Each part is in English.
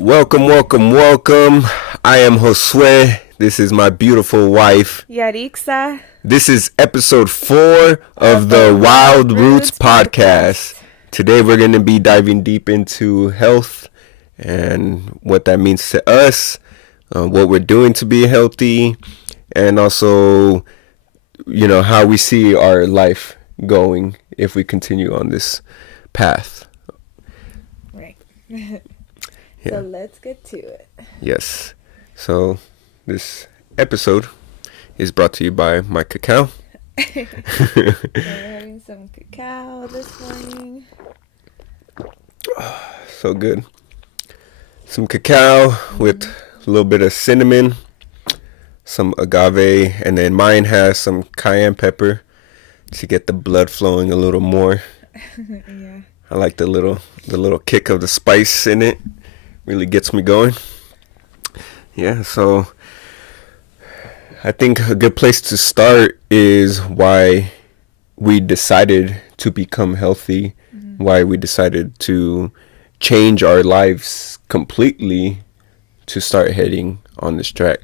Welcome, welcome, welcome. I am Josue. This is my beautiful wife, Yarixa. This is episode 4 of the Wild Roots podcast. Today we're going to be diving deep into health and what that means to us, what we're doing to be healthy, and also, how we see our life going if we continue on this path. Right. Yeah. So let's get to it. Yes. So this episode is brought to you by my cacao. We're having some cacao this morning. So good. Some cacao with a little bit of cinnamon, some agave, and then mine has some cayenne pepper to get the blood flowing a little more. Yeah. I like the little kick of the spice in it. Really gets me going. Yeah, so I think a good place to start is why we decided to become healthy, why we decided to change our lives completely to start heading on this track.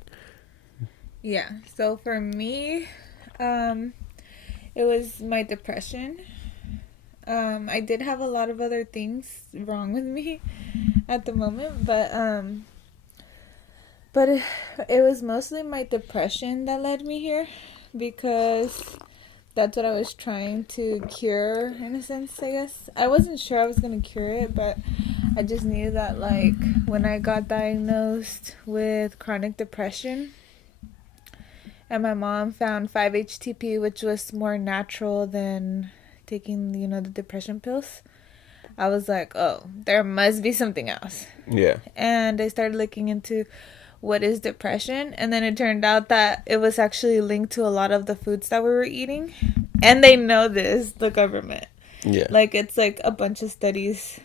Yeah. So for me, it was my depression. I did have a lot of other things wrong with me at the moment, but it was mostly my depression that led me here, because that's what I was trying to cure, in a sense, I guess. I wasn't sure I was going to cure it, but I just knew that, like, when I got diagnosed with chronic depression, and my mom found 5-HTP, which was more natural than taking, the depression pills, I was like, oh, there must be something else. Yeah. And I started looking into what is depression, and then it turned out that it was actually linked to a lot of the foods that we were eating. And they know this, the government. Yeah. Like, it's like a bunch of studies,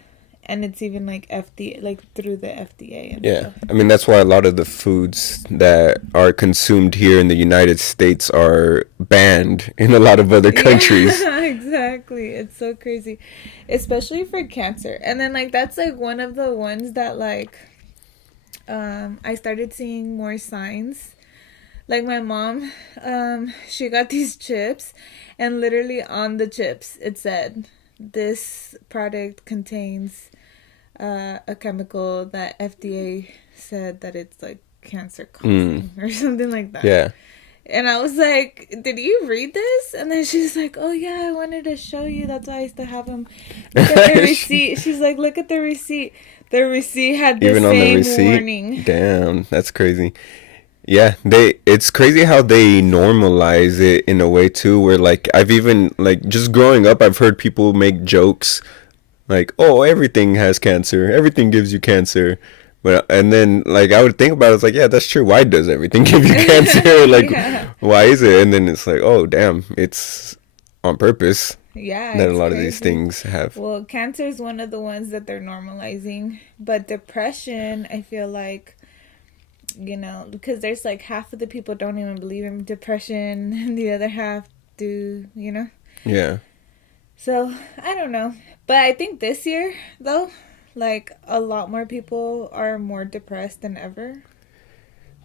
and it's even like FDA, like through the FDA and Yeah. stuff. I mean, that's why a lot of the foods that are consumed here in the United States are banned in a lot of other countries. Yeah, exactly. It's so crazy, especially for cancer. And then, like, that's like one of the ones that, like, I started seeing more signs. Like, my mom, she got these chips, and literally on the chips it said, this product contains a chemical that FDA said that it's like cancer causing or something like that. Yeah. And I was like, did you read this? And then she's like, oh yeah, I wanted to show you. That's why I used to have them. Look at the receipt. She's like, look at the receipt. The receipt had the Even same on the receipt? warning. Damn, that's crazy. Yeah, it's crazy how they normalize it in a way too, where like I've even like just growing up I've heard people make jokes like, "Oh, everything has cancer. Everything gives you cancer." But and then like I would think about it, it's like, yeah, that's true. Why does everything give you cancer? Like Yeah. why is it? And then it's like, "Oh, damn, it's on purpose." Yeah, That a it's lot of these crazy. things have. Well, cancer is one of the ones that they're normalizing. But depression, I feel like, because there's like half of the people don't even believe in depression, and the other half do, Yeah. So, I don't know. But I think this year, though, like, a lot more people are more depressed than ever.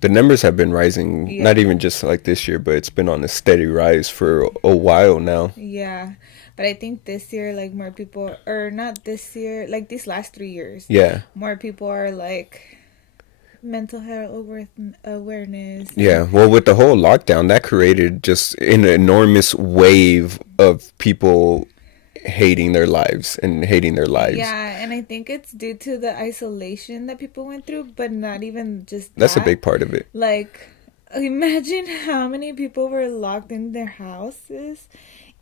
The numbers have been rising, Yeah. not even just like this year, but it's been on a steady rise for a while now. Yeah. But I think this year, like, more people, or not this year, like, these last 3 years, Yeah. more people are, like, mental health awareness. Yeah, well, with the whole lockdown, that created just an enormous wave of people hating their lives and hating their lives. Yeah, and I think it's due to the isolation that people went through, but not even just That's a that. big part of it. Like, imagine how many people were locked in their houses,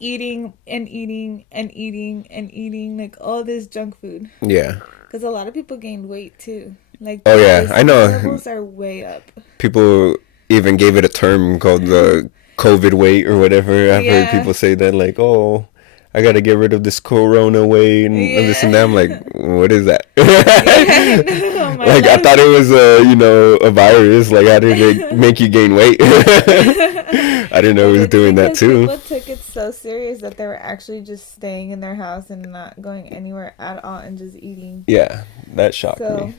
eating and eating and eating and eating, like, all this junk food. Yeah. Because a lot of people gained weight, too. Like, Oh, yeah, I know. levels are way up. People even gave it a term called the COVID weight or whatever. I've heard Yeah. people say that, like, oh, I got to get rid of this corona weight and this and that. I'm like, what is that? Yeah, I know, Like, I thought it was a virus. Like, how did it make you gain weight? I didn't know it was doing that too. People took it so serious that they were actually just staying in their house and not going anywhere at all and just eating. Yeah, that shocked So, me.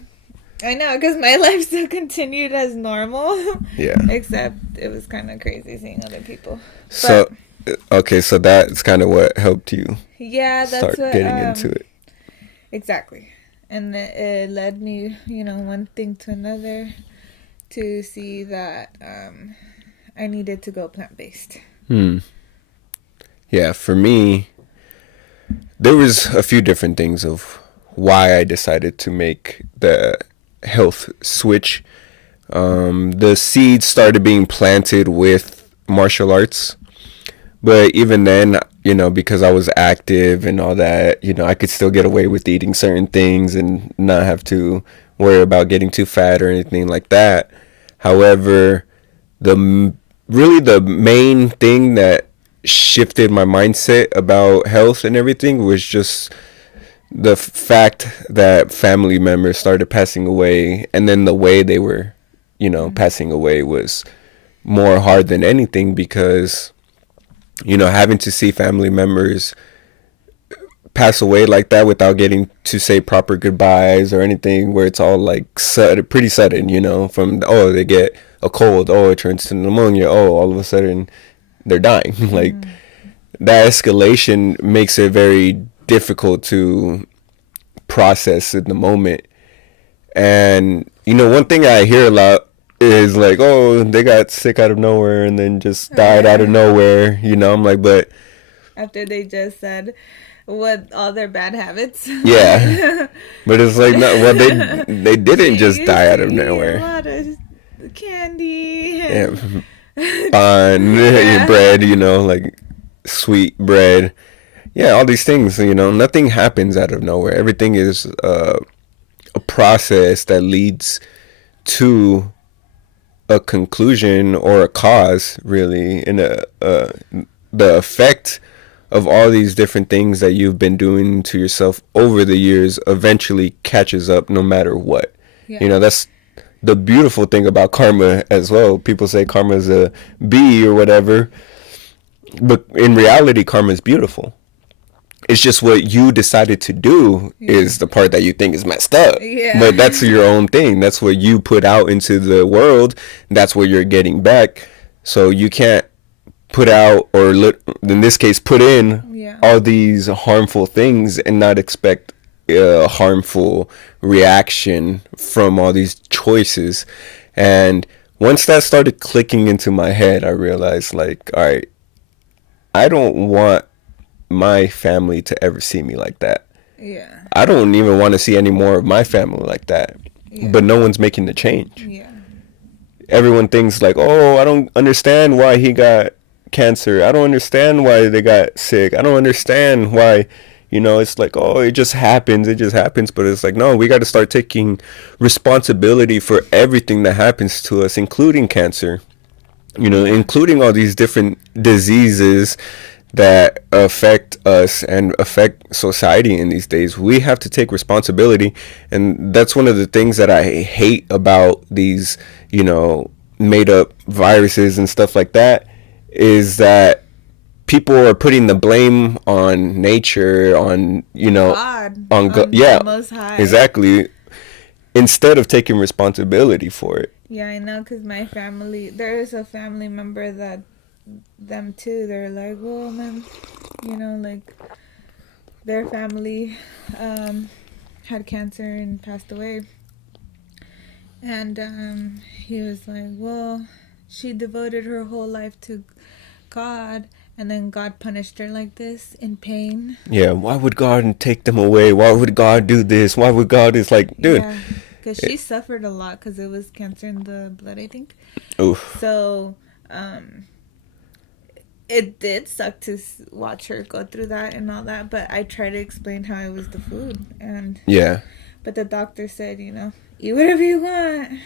I know, because my life still continued as normal. Yeah. Except it was kind of crazy seeing other people. But So, okay, so that's kind of what helped you yeah, that's start what getting into it. exactly. And it led me, one thing to another to see that I needed to go plant-based. Hmm. Yeah, for me, there was a few different things of why I decided to make the health switch. The seeds started being planted with martial arts, but even then, because I was active and all that, I could still get away with eating certain things and not have to worry about getting too fat or anything like that. However, really the main thing that shifted my mindset about health and everything was just the fact that family members started passing away, and then the way they were, passing away was more hard than anything, because having to see family members pass away like that without getting to say proper goodbyes or anything, where it's all like pretty sudden, from they get a cold, it turns to pneumonia, all of a sudden they're dying. Like, that escalation makes it very difficult to process in the moment. And one thing I hear a lot is like, they got sick out of nowhere and then just died out of nowhere. I'm like, but after they just said what all their bad habits. yeah, but it's like, no, well, they didn't just die out of nowhere. A lot of candy. Yeah, bun, bread, like sweet bread. Yeah, all these things, nothing happens out of nowhere. Everything is a process that leads to a conclusion or a cause, really, and the effect of all these different things that you've been doing to yourself over the years eventually catches up no matter what. Yeah. That's the beautiful thing about karma as well. People say karma is a bee or whatever, but in reality, karma is beautiful. It's just what you decided to do is the part that you think is messed up. Yeah. But that's your own thing. That's what you put out into the world. That's what you're getting back. So you can't put out, or in this case, put in all these harmful things and not expect a harmful reaction from all these choices. And once that started clicking into my head, I realized, like, all right, I don't want my family to ever see me like that. Yeah. I don't even want to see any more of my family like that. Yeah. But no one's making the change. Yeah. Everyone thinks like, I don't understand why he got cancer. I don't understand why they got sick. I don't understand why, it's like, it just happens. It just happens. But it's like, no, we got to start taking responsibility for everything that happens to us, including cancer, including all these different diseases that affect us and affect society in these days. We have to take responsibility. And that's one of the things that I hate about these, made up viruses and stuff like that, is that people are putting the blame on nature, on, God, on the Most High. Exactly. Instead of taking responsibility for it. Yeah, I know, because my family, there is a family member that them too, they're like, well, man, like their family had cancer and passed away, and he was like, well, she devoted her whole life to God, and then God punished her like this in pain. Yeah, why would God take them away? Why would God do this? Why would God? It's like, dude, because she suffered a lot because it was cancer in the blood, I think. Oof. So it did suck to watch her go through that and all that, but I tried to explain how it was the food, and but the doctor said, eat whatever you want,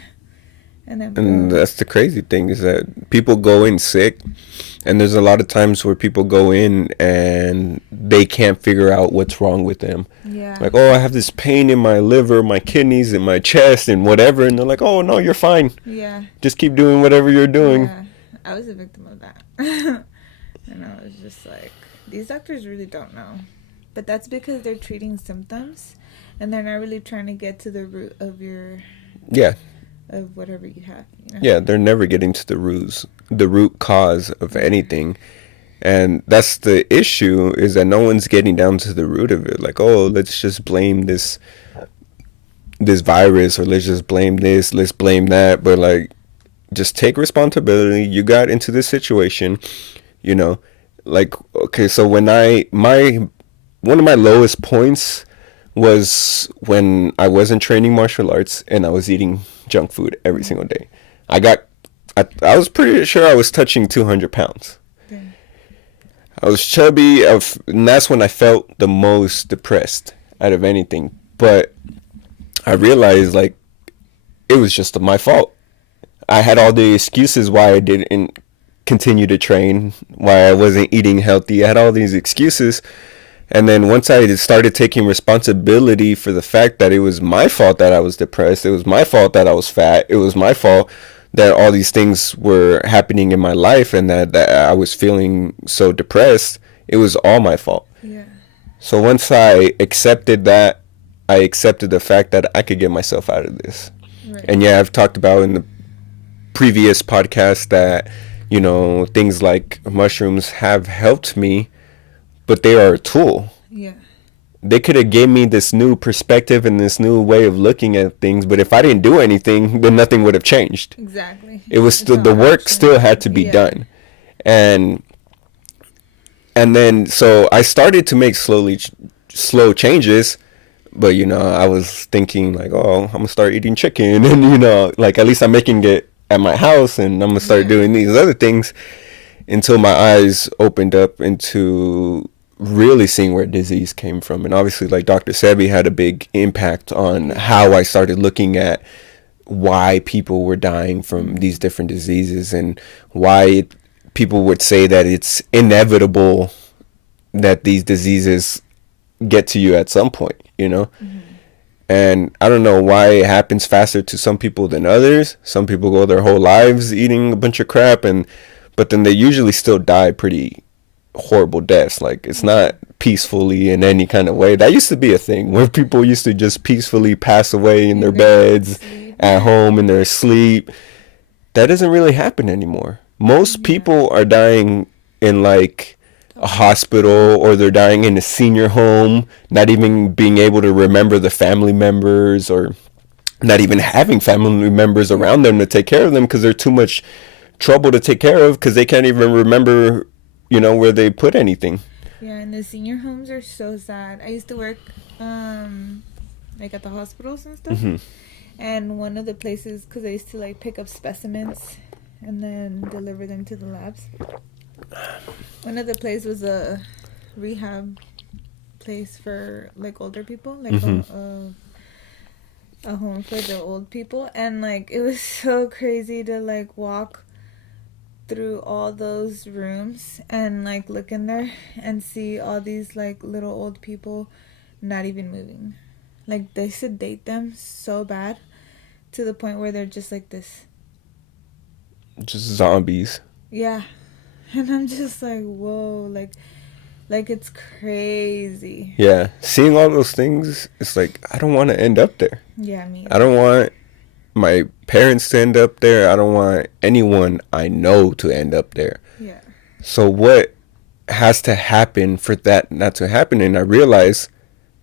and that's the crazy thing, is that people go in sick, and there's a lot of times where people go in and they can't figure out what's wrong with them. Like, I have this pain in my liver, my kidneys, in my chest, and whatever, and they're like, no, you're fine. Just keep doing whatever you're doing. I was a victim of that. And I was just like, these doctors really don't know. But that's because they're treating symptoms, and they're not really trying to get to the root of your Yeah. of whatever you have, you know? Yeah, they're never getting to the root cause of anything. And that's the issue, is that no one's getting down to the root of it. Like, oh, let's just blame this virus, or let's just blame this, let's blame that. But like, just take responsibility. You got into this situation, you know. Like, okay, so when I my one of my lowest points was when I wasn't training martial arts and I was eating junk food every single day. I was pretty sure I was touching 200 pounds. Dang. I was chubby, and that's when I felt the most depressed out of anything. But I realized, like, it was just my fault. I had all the excuses why I didn't continue to train, why I wasn't eating healthy. I had all these excuses. And then once I started taking responsibility for the fact that it was my fault that I was depressed, it was my fault that I was fat, it was my fault that all these things were happening in my life, and that I was feeling so depressed, it was all my fault. Yeah. So once I accepted that, I accepted the fact that I could get myself out of this. Right. And yeah, I've talked about in the previous podcast that, you know, things like mushrooms have helped me, but they are a tool. Yeah. They could have gave me this new perspective and this new way of looking at things, but if I didn't do anything, then nothing would have changed. Exactly. It was still, the work still had to be done. And then so I started to make slow changes, but you know, I was thinking like, oh, I'm gonna start eating chicken, and you know, like, at least I'm making it at my house, and I'm gonna start doing these other things, until my eyes opened up into really seeing where disease came from. And obviously, like, Dr. Sebi had a big impact on how I started looking at why people were dying from these different diseases, and why people would say that it's inevitable that these diseases get to you at some point, you know? Mm-hmm. And I don't know why it happens faster to some people than others. Some people go their whole lives eating a bunch of crap, but then they usually still die pretty horrible deaths. Like, it's not peacefully in any kind of way. That used to be a thing where people used to just peacefully pass away in their beds, at home, in their sleep. That doesn't really happen anymore. Most people are dying in like a hospital, or they're dying in a senior home, not even being able to remember the family members, or not even having family members around them to take care of them, because they're too much trouble to take care of, because they can't even remember, you know, where they put anything. Yeah, and the senior homes are so sad. I used to work like at the hospitals and stuff. Mm-hmm. And one of the places, because I used to like pick up specimens and then deliver them to the labs. One of the places was a rehab place for like older people, like a home for the old people. And like, it was so crazy to like walk through all those rooms and like look in there and see all these like little old people not even moving. Like, they sedate them so bad to the point where they're just like this, just zombies. Yeah. And I'm just like, whoa, like it's crazy. Yeah, seeing all those things, it's like, I don't want to end up there. Yeah, me either. I don't want my parents to end up there. I don't want anyone I know to end up there. Yeah. So what has to happen for that not to happen? And I realize,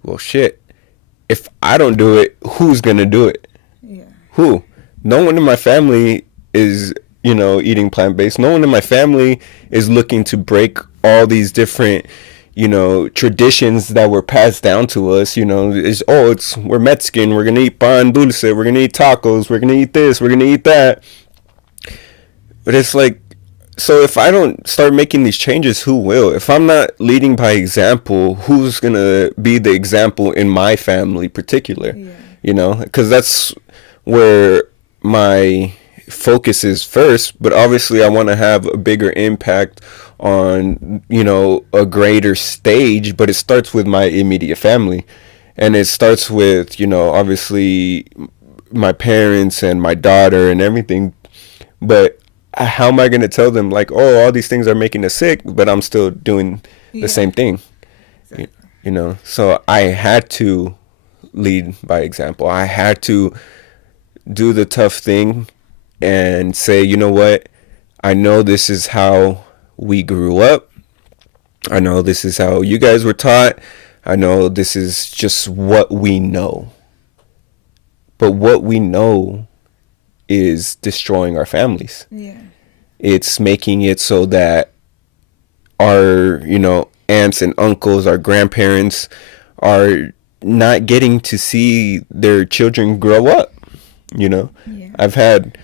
well, shit, if I don't do it, who's going to do it? Yeah. Who? No one in my family is, you know, eating plant-based. No one in my family is looking to break all these different, you know, traditions that were passed down to us. You know, we're Mexican, we're gonna eat pan dulce, we're gonna eat tacos, we're gonna eat this, we're gonna eat that. But it's like, so if I don't start making these changes, who will? If I'm not leading by example, who's gonna be the example in my family particular? Yeah. You know, because that's where my focus is first. But obviously I want to have a bigger impact on, you know, a greater stage, but it starts with my immediate family, and it starts with, you know, obviously my parents and my daughter and everything. But how am I going to tell them, like, oh, all these things are making us sick, but I'm still doing the same thing? Exactly. You know, so I had to lead by example. I had to do the tough thing and say, you know what, I know this is how we grew up. I know this is how you guys were taught. I know this is just what we know. But what we know is destroying our families. Yeah. It's making it so that our, aunts and uncles, our grandparents are not getting to see their children grow up. Yeah. I've had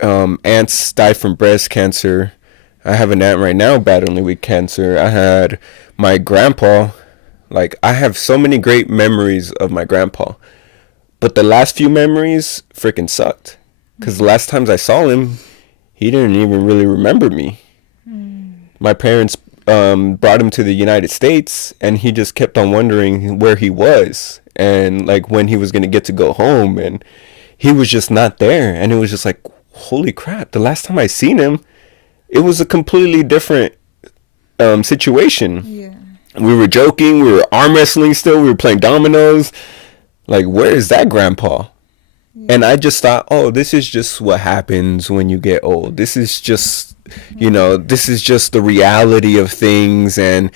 aunts die from breast cancer. I have an aunt right now battling with cancer. I had my grandpa. Like, I have so many great memories of my grandpa. But the last few memories freaking sucked. Because the last times I saw him, he didn't even really remember me. My parents brought him to the United States, and he just kept on wondering where he was and, like, when he was going to get to go home. And he was just not there. And it was just like, holy crap. The last time I seen him, it was a completely different situation. Yeah. We were joking. We were arm wrestling still. We were playing dominoes. Like, where is that grandpa? Yeah. And I just thought, oh, this is just what happens when you get old. This is just, this is just the reality of things. And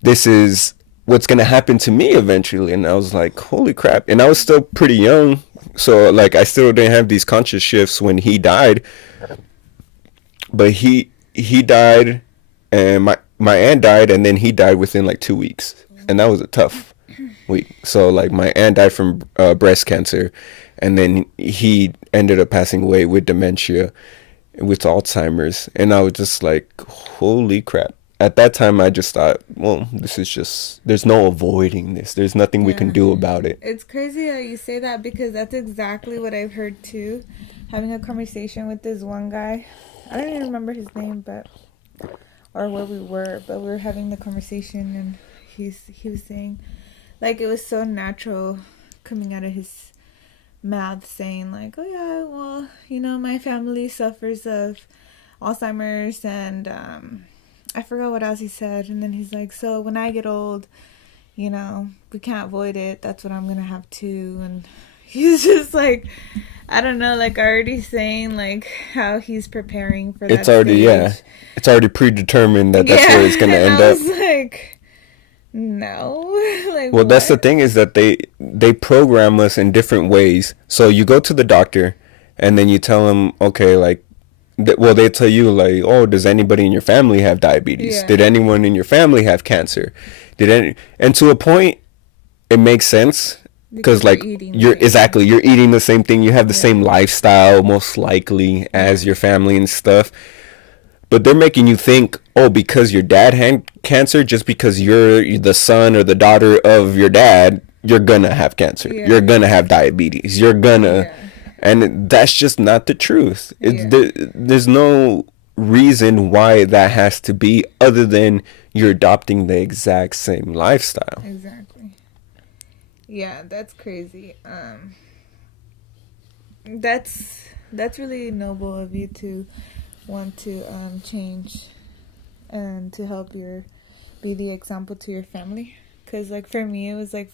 this is what's going to happen to me eventually. And I was like, holy crap. And I was still pretty young. So, like, I still didn't have these conscious shifts when he died. But he died, and my aunt died, and then he died within, like, 2 weeks. And that was a tough week. So, like, my aunt died from breast cancer, and then he ended up passing away with dementia, with Alzheimer's. And I was just like, holy crap. At that time, I just thought, well, this is just, there's no avoiding this. There's nothing we can do about it. It's crazy how you say that, because that's exactly what I've heard too. Having a conversation with this one guy. I don't even remember his name, or where we were, but we were having the conversation, and he was saying, like, it was so natural coming out of his mouth, saying, like, oh yeah, well, my family suffers of Alzheimer's, and I forgot what else he said. And then he's like, so when I get old, we can't avoid it. That's what I'm gonna have too. And he's just like, I don't know, like, already saying, like, how he's preparing for that. It's already stage. It's already predetermined that's where it's gonna end up. I was like, no. Like, well, what? That's the thing, is that they program us in different ways. So you go to the doctor, and then you tell them, okay, like, they tell you, like, oh, does anybody in your family have diabetes? Yeah. Did anyone in your family have cancer? And to a point, it makes sense. Because, like, you're eating the same thing. You have the same lifestyle, most likely, as your family and stuff. But they're making you think, oh, because your dad had cancer, just because you're the son or the daughter of your dad, you're gonna have cancer. Yeah. You're gonna have diabetes. You're gonna... Yeah. And that's just not the truth. There's no reason why that has to be, other than you're adopting the exact same lifestyle. Exactly. Yeah, that's crazy. That's really noble of you to want to change and to help be the example to your family. Because, like, for me, it was, like,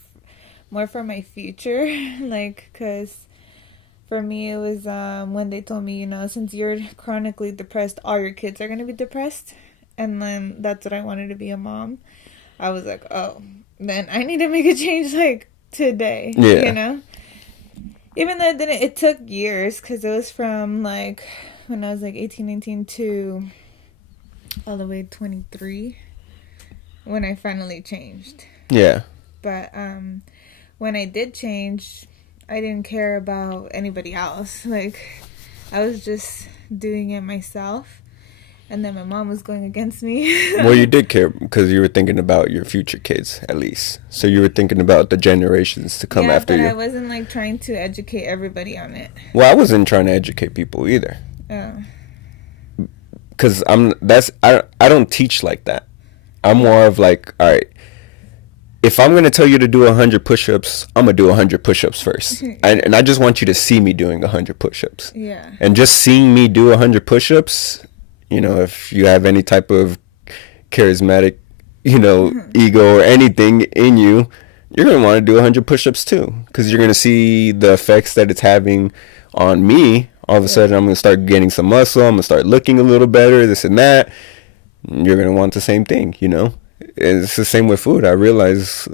more for my future. Like, because for me, it was when they told me, since you're chronically depressed, all your kids are going to be depressed. And then that's what I wanted to be, a mom. I was like, oh, then I need to make a change, like, today. Yeah. Even though it took years, because it was from, like, when I was, like, 18, 19 to all the way 23 when I finally changed. Yeah. But when I did change, I didn't care about anybody else. Like, I was just doing it myself. And then my mom was going against me. Well, you did care, because you were thinking about your future kids, at least. So you were thinking about the generations to come after you. Yeah, but I wasn't, like, trying to educate everybody on it. Well, I wasn't trying to educate people either. Oh. Because I don't teach like that. I'm more of like, all right, if I'm going to tell you to do 100 push-ups, I'm going to do 100 push-ups first. And I just want you to see me doing 100 push-ups. Yeah. And just seeing me do 100 push-ups, if you have any type of charismatic, ego or anything in you, you're going to want to do 100 push-ups too. Because you're going to see the effects that it's having on me, all of a Yeah. sudden I'm going to start getting some muscle, I'm going to start looking a little better, this and that. You're going to want the same thing, you know? It's the same with food. I realize,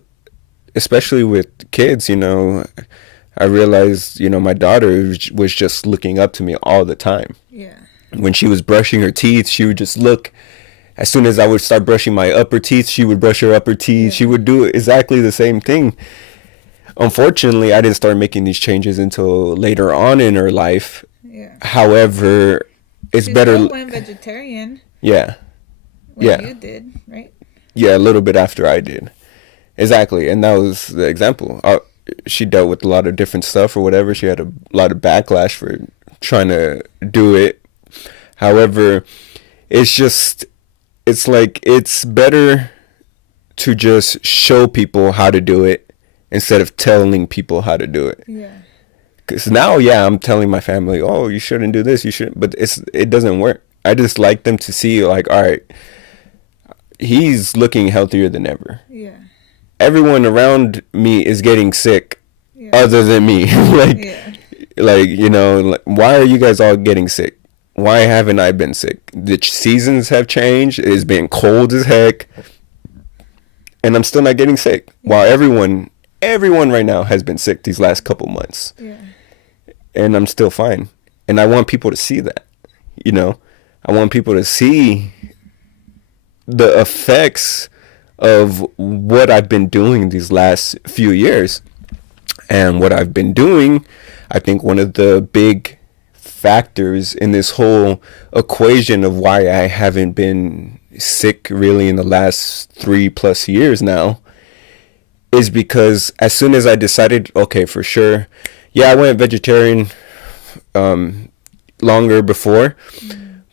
especially with kids, you know, I realized, you know, my daughter was just looking up to me all the time. Yeah. When she was brushing her teeth, she would just look. As soon as I would start brushing my upper teeth, she would brush her upper teeth. Yeah. She would do exactly the same thing. Unfortunately, I didn't start making these changes until later on in her life. Yeah. However, it's She better. still went vegetarian Yeah. when Yeah. you did, right? Yeah, a little bit after I did. Exactly. And that was the example. She dealt with a lot of different stuff or whatever. She had a lot of backlash for trying to do it. However, it's like it's better to just show people how to do it instead of telling people how to do it. Yeah. Because now, yeah, I'm telling my family, oh, you shouldn't do this, you shouldn't. But it doesn't work. I just like them to see, like, all right, he's looking healthier than ever. Yeah. Everyone around me is getting sick, Yeah. other than me. like, Yeah. like you know, like, why are you guys all getting sick? Why haven't I been sick? The seasons have changed. It's been cold as heck, and I'm still not getting sick. While everyone right now has been sick these last couple months, Yeah. and I'm still fine. And I want people to see that. You know, I want people to see the effects of what I've been doing these last few years. And what I've been doing, I think one of the big factors in this whole equation of why I haven't been sick really in the last 3+ years now is because as soon as I decided, okay, for sure, yeah, I went vegetarian longer before,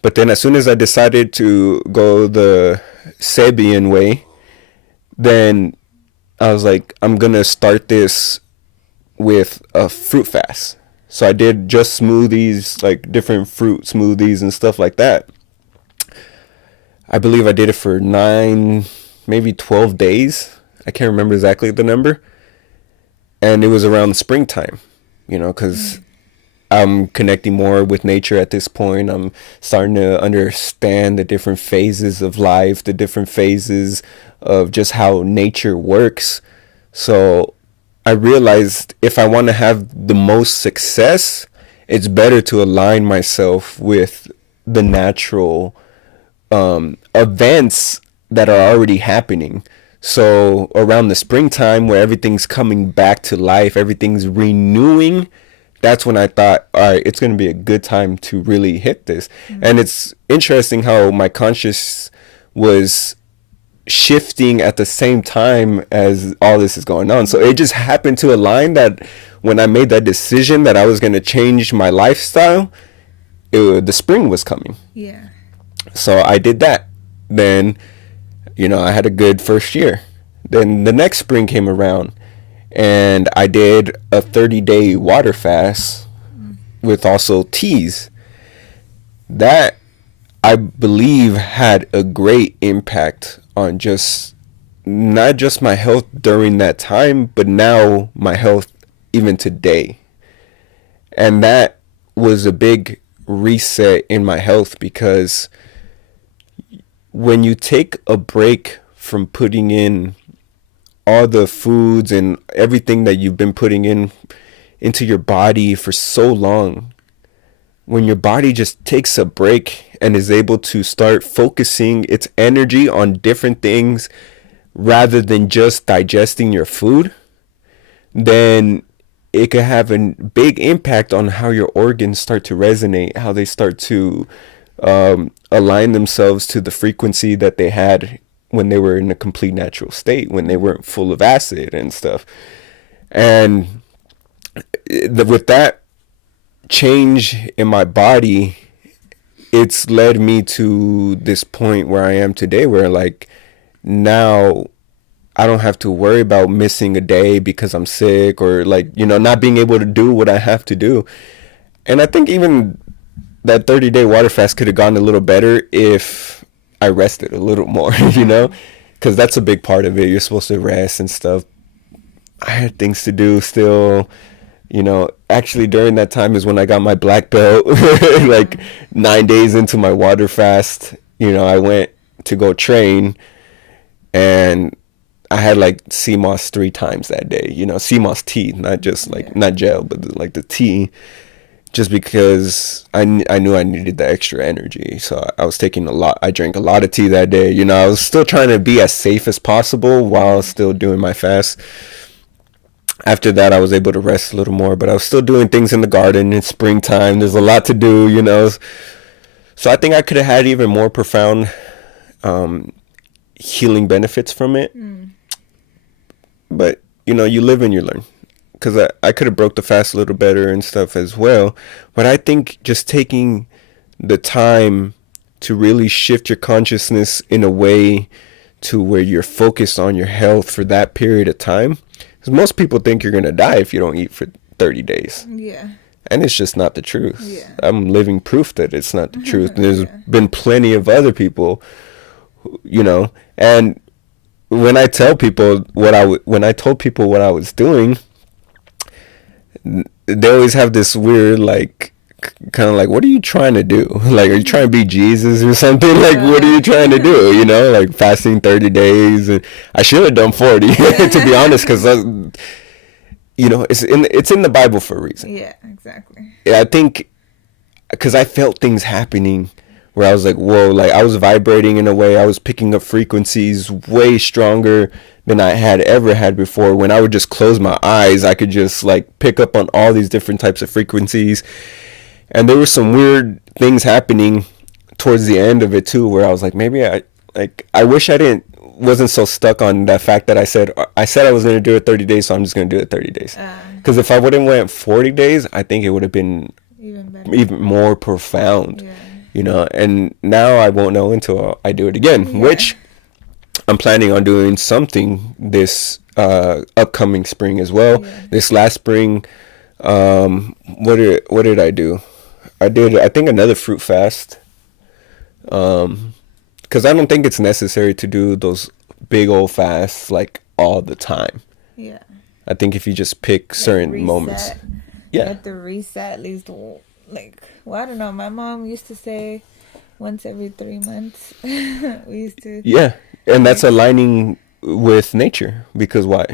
but then as soon as I decided to go the Sabian way, then I was like, I'm gonna start this with a fruit fast. So I did just smoothies, like different fruit smoothies and stuff like that. I believe I did it for 9, maybe 12 days. I can't remember exactly the number. And it was around the springtime, you know, because I'm connecting more with nature at this point. I'm starting to understand the different phases of life, the different phases of just how nature works. So I realized if I want to have the most success, it's better to align myself with the natural events that are already happening. So around the springtime where everything's coming back to life, everything's renewing, that's when I thought, all right, it's going to be a good time to really hit this. And it's interesting how my conscious was shifting at the same time as all this is going on. So it just happened to align that when I made that decision that I was going to change my lifestyle, the spring was coming. Yeah. So I did that. Then, you know, I had a good first year. Then the next spring came around and I did a 30-day water fast with also teas. That, I believe, had a great impact on just not just my health during that time, but now my health even today. And that was a big reset in my health, because when you take a break from putting in all the foods and everything that you've been putting in into your body for so long, when your body just takes a break and is able to start focusing its energy on different things rather than just digesting your food, then it could have a big impact on how your organs start to resonate, how they start to align themselves to the frequency that they had when they were in a complete natural state, when they weren't full of acid and stuff. And with that change in my body, it's led me to this point where I am today, where like now I don't have to worry about missing a day because I'm sick, or like, you know, not being able to do what I have to do. And I think even that 30-day water fast could have gone a little better if I rested a little more, you know, because that's a big part of it. You're supposed to rest and stuff. I had things to do still. You know, actually during that time is when I got my black belt. Like 9 days into my water fast, you know, I went to go train, and I had like sea moss 3 times that day. You know, sea moss tea, not just like Yeah. not gel, but like the tea, just because I knew I needed the extra energy. So I was taking a lot. I drank a lot of tea that day. You know, I was still trying to be as safe as possible while Yeah. still doing my fast. After that, I was able to rest a little more, but I was still doing things in the garden. It's springtime. There's a lot to do, you know. So I think I could have had even more profound um, healing benefits from it. Mm. But, you know, you live and you learn. Because I could have broke the fast a little better and stuff as well. But I think just taking the time to really shift your consciousness in a way to where you're focused on your health for that period of time. Because most people think you're going to die if you don't eat for 30 days. Yeah. And it's just not the truth. Yeah. I'm living proof that it's not the truth. And there's Yeah. been plenty of other people, you know, and when I tell people when I told people what I was doing, they always have this weird like kind of like, what are you trying to do? Like, are you trying to be Jesus or something? Like, what are you trying to do? You know, like fasting 30 days, and I should have done 40 to be honest, because you know, it's in the Bible for a reason. Yeah, exactly. I think because I felt things happening where I was like, whoa, like I was vibrating in a way. I was picking up frequencies way stronger than I had ever had before. When I would just close my eyes, I could just like pick up on all these different types of frequencies. And there were some weird things happening towards the end of it too, where I was like, maybe I wish I didn't wasn't so stuck on that fact that I said I was going to do it 30 days, so I'm just going to do it 30 days. Because if I would have went 40 days, I think it would have been Even better. even more profound, Yeah. you know. And now I won't know until I do it again, Yeah. which I'm planning on doing something this upcoming spring as well. Yeah. This last spring, what did I do? I think another fruit fast. Because I don't think it's necessary to do those big old fasts like all the time. Yeah. I think if you just pick certain reset. moments, You yeah, have to reset at least, like, well, I don't know. My mom used to say once every 3 months. We used to. yeah, and that's aligning with nature, because why?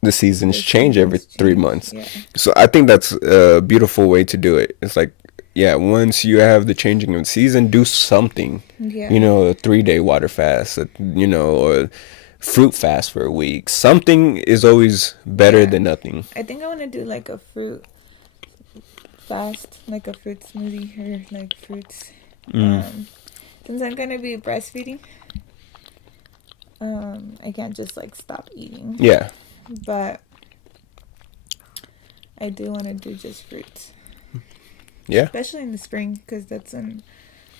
The seasons The change every seasons 3 months. Yeah. So I think that's a beautiful way to do it. It's like, yeah, once you have the changing of the season, do something. Yeah. You know, a 3-day water fast, you know, or fruit fast for a week. Something is always better than nothing. I think I want to do like a fruit fast, like a fruit smoothie or like fruits. Since I'm gonna be breastfeeding, I can't just like stop eating. Yeah. But I do want to do just fruits. Yeah. Especially in the spring, because that's when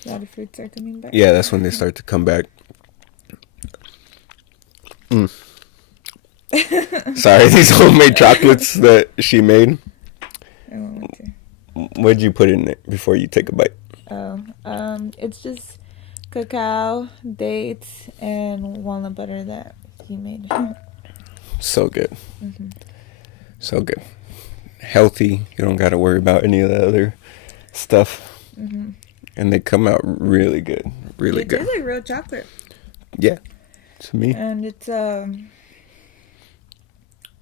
a lot of fruits are coming back. Yeah, that's when they start to come back. Sorry, these homemade chocolates that she made. I want to. What'd you put in it before you take a bite? Oh, it's just cacao, dates, and walnut butter that he made. So good. Mm-hmm. So good. Healthy. You don't got to worry about any of the other stuff. Mm-hmm. And they come out really good. Really good. It tastes like real chocolate. Yeah. To me. And it's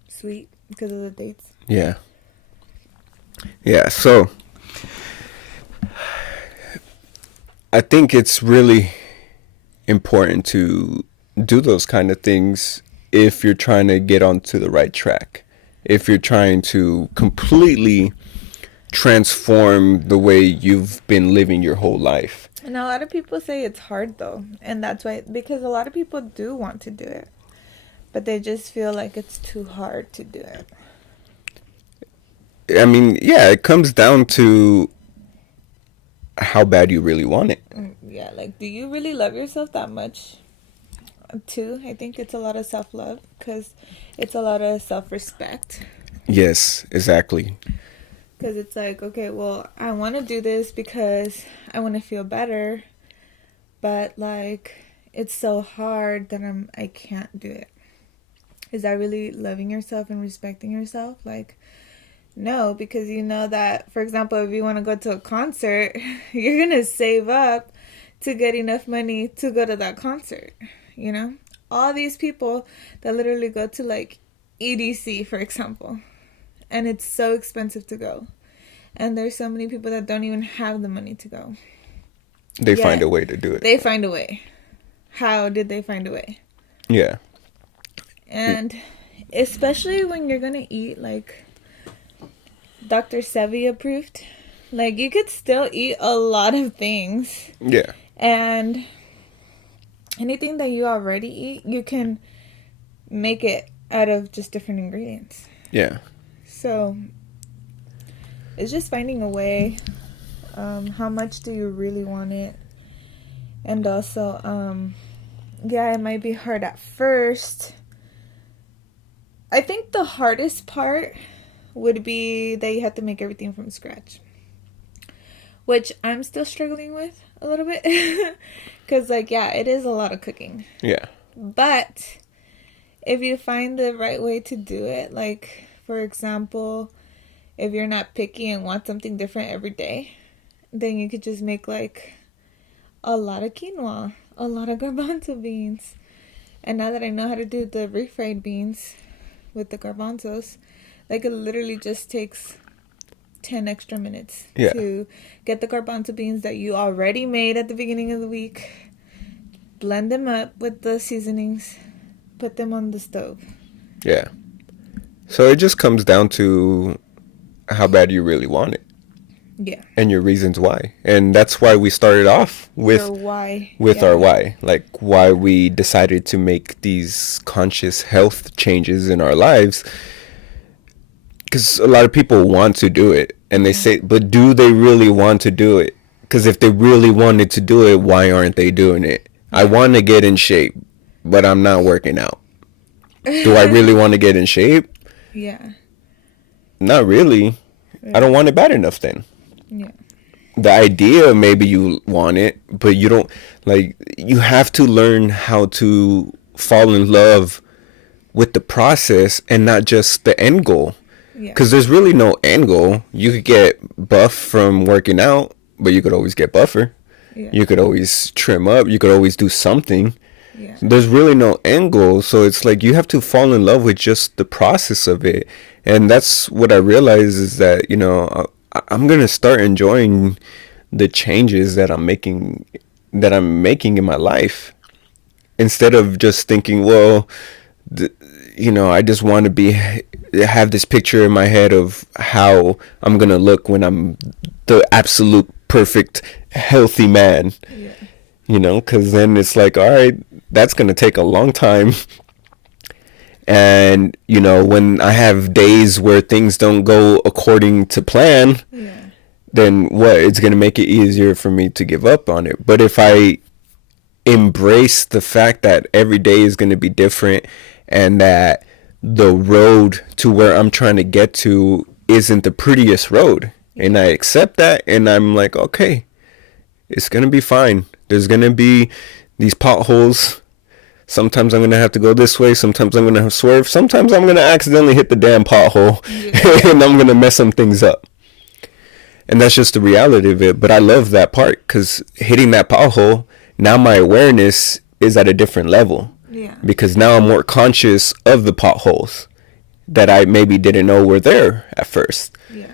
sweet because of the dates. Yeah. Yeah, so I think it's really important to do those kind of things if you're trying to get onto the right track. If you're trying to completely transform the way you've been living your whole life. And a lot of people say it's hard though. And that's why, because a lot of people do want to do it. But they just feel like it's too hard to do it. I mean, yeah, it comes down to how bad you really want it. Yeah, like, do you really love yourself that much? Too, I think it's a lot of self-love because it's a lot of self-respect. Yes, exactly. Because it's like, okay, well, I want to do this because I want to feel better, but like, it's so hard that I can't do it. Is that really loving yourself and respecting yourself? Like, No, because you know that, for example, if you want to go to a concert, you're going to save up to get enough money to go to that concert, you know? All these people that literally go to like EDC, for example, and it's so expensive to go. And there's so many people that don't even have the money to go. They find a way to do it. They find a way. How did they find a way? Yeah. And especially when you're going to eat like Dr. Sevi approved, like you could still eat a lot of things. Yeah. And anything that you already eat, you can make it out of just different ingredients. Yeah. So it's just finding a way. How much do you really want it? And also, yeah, it might be hard at first. I think the hardest part would be that you have to make everything from scratch, which I'm still struggling with a little bit. Because, like, yeah, it is a lot of cooking. Yeah. But if you find the right way to do it, like, for example, if you're not picky and want something different every day, then you could just make, like, a lot of quinoa, a lot of garbanzo beans. And now that I know how to do the refried beans with the garbanzos, like, it literally just takes 10 extra minutes to get the garbanzo beans that you already made at the beginning of the week, blend them up with the seasonings, put them on the stove. Yeah. So it just comes down to how bad you really want it. Yeah. And your reasons why. And that's why we started off with our why. Like why we decided to make these conscious health changes in our lives. Because a lot of people want to do it. And they say, but do they really want to do it? Because if they really wanted to do it, why aren't they doing it? I want to get in shape, but I'm not working out. Do I really want to get in shape? Yeah. Not really. I don't want it bad enough then. Yeah. The idea, maybe you want it, but you don't, like, you have to learn how to fall in love with the process and not just the end goal. Because there's really no end goal. You could get buff from working out, but you could always get buffer. Yeah. You could always trim up. You could always do something. Yeah. There's really no end goal. So it's like you have to fall in love with just the process of it. And that's what I realize is that, you know, I'm going to start enjoying the changes that I'm making in my life. Instead of just thinking, well, you know, I just want to have this picture in my head of how I'm going to look when I'm the absolute perfect healthy man. Yeah. You know, because then it's like, all right, that's going to take a long time. And, you know, when I have days where things don't go according to plan, then what? It's going to make it easier for me to give up on it. But if I embrace the fact that every day is going to be different and that the road to where I'm trying to get to isn't the prettiest road, and I accept that, and I'm like, okay, it's going to be fine. There's going to be these potholes. Sometimes I'm going to have to go this way. Sometimes I'm going to have to swerve. Sometimes I'm going to accidentally hit the damn pothole and I'm going to mess some things up. And that's just the reality of it. But I love that part because hitting that pothole, now my awareness is at a different level. Yeah. Because now I'm more conscious of the potholes that I maybe didn't know were there at first. Yeah.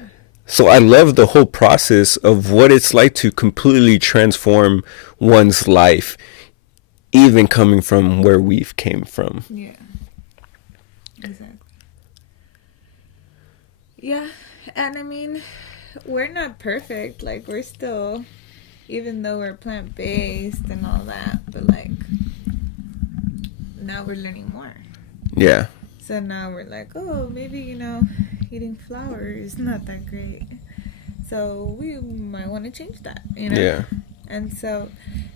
So I love the whole process of what it's like to completely transform one's life, even coming from where we've came from. Yeah. Exactly. Yeah. And I mean, we're not perfect. Like, we're still, even though we're plant-based and all that, but like, now we're learning more. Yeah. So now we're like, oh, maybe, you know, eating flour is not that great. So we might want to change that, you know? Yeah. And so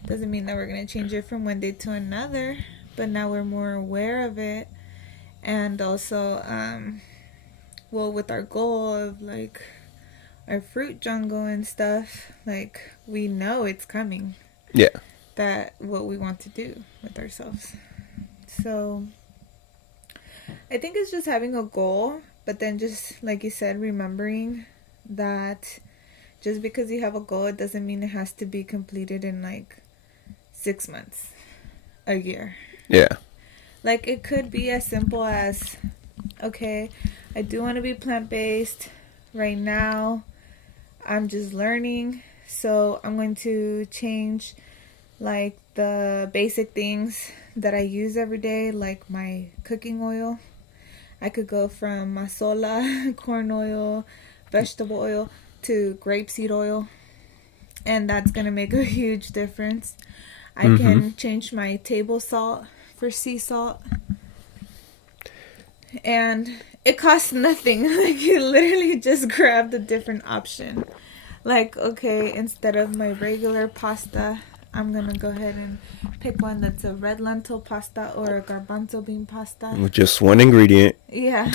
doesn't mean that we're going to change it from one day to another, but now we're more aware of it. And also, well, with our goal of like our fruit jungle and stuff, like we know it's coming. Yeah. That what we want to do with ourselves. So I think it's just having a goal, But then just like you said, remembering that just because you have a goal, it doesn't mean it has to be completed in like 6 months, a year. Yeah. Like it could be as simple as, okay, I do want to be plant-based right now. I'm just learning, so I'm going to change like the basic things that I use every day, like my cooking oil. I could go from masola, corn oil, vegetable oil to grapeseed oil, and that's going to make a huge difference. I can change my table salt for sea salt, and it costs nothing. Like you literally just grab the different option. Like, okay, instead of my regular pasta, I'm gonna go ahead and pick one that's a red lentil pasta or a garbanzo bean pasta. With just one ingredient. Yeah.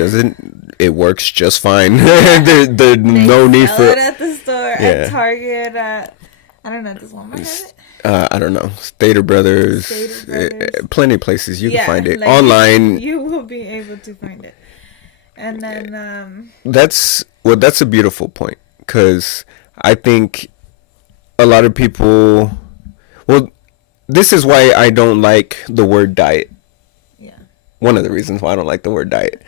It works just fine. There's no need Sell for it at the store, Yeah. at Target, at I don't know, does Walmart have it? I don't know, Stater Brothers, Stater Brothers. plenty of places you can find it like, online. You will be able to find it. And then That's a beautiful point, because I think a lot of people, well, this is why I don't like the word diet. yeah. One of the reasons why I don't like the word diet,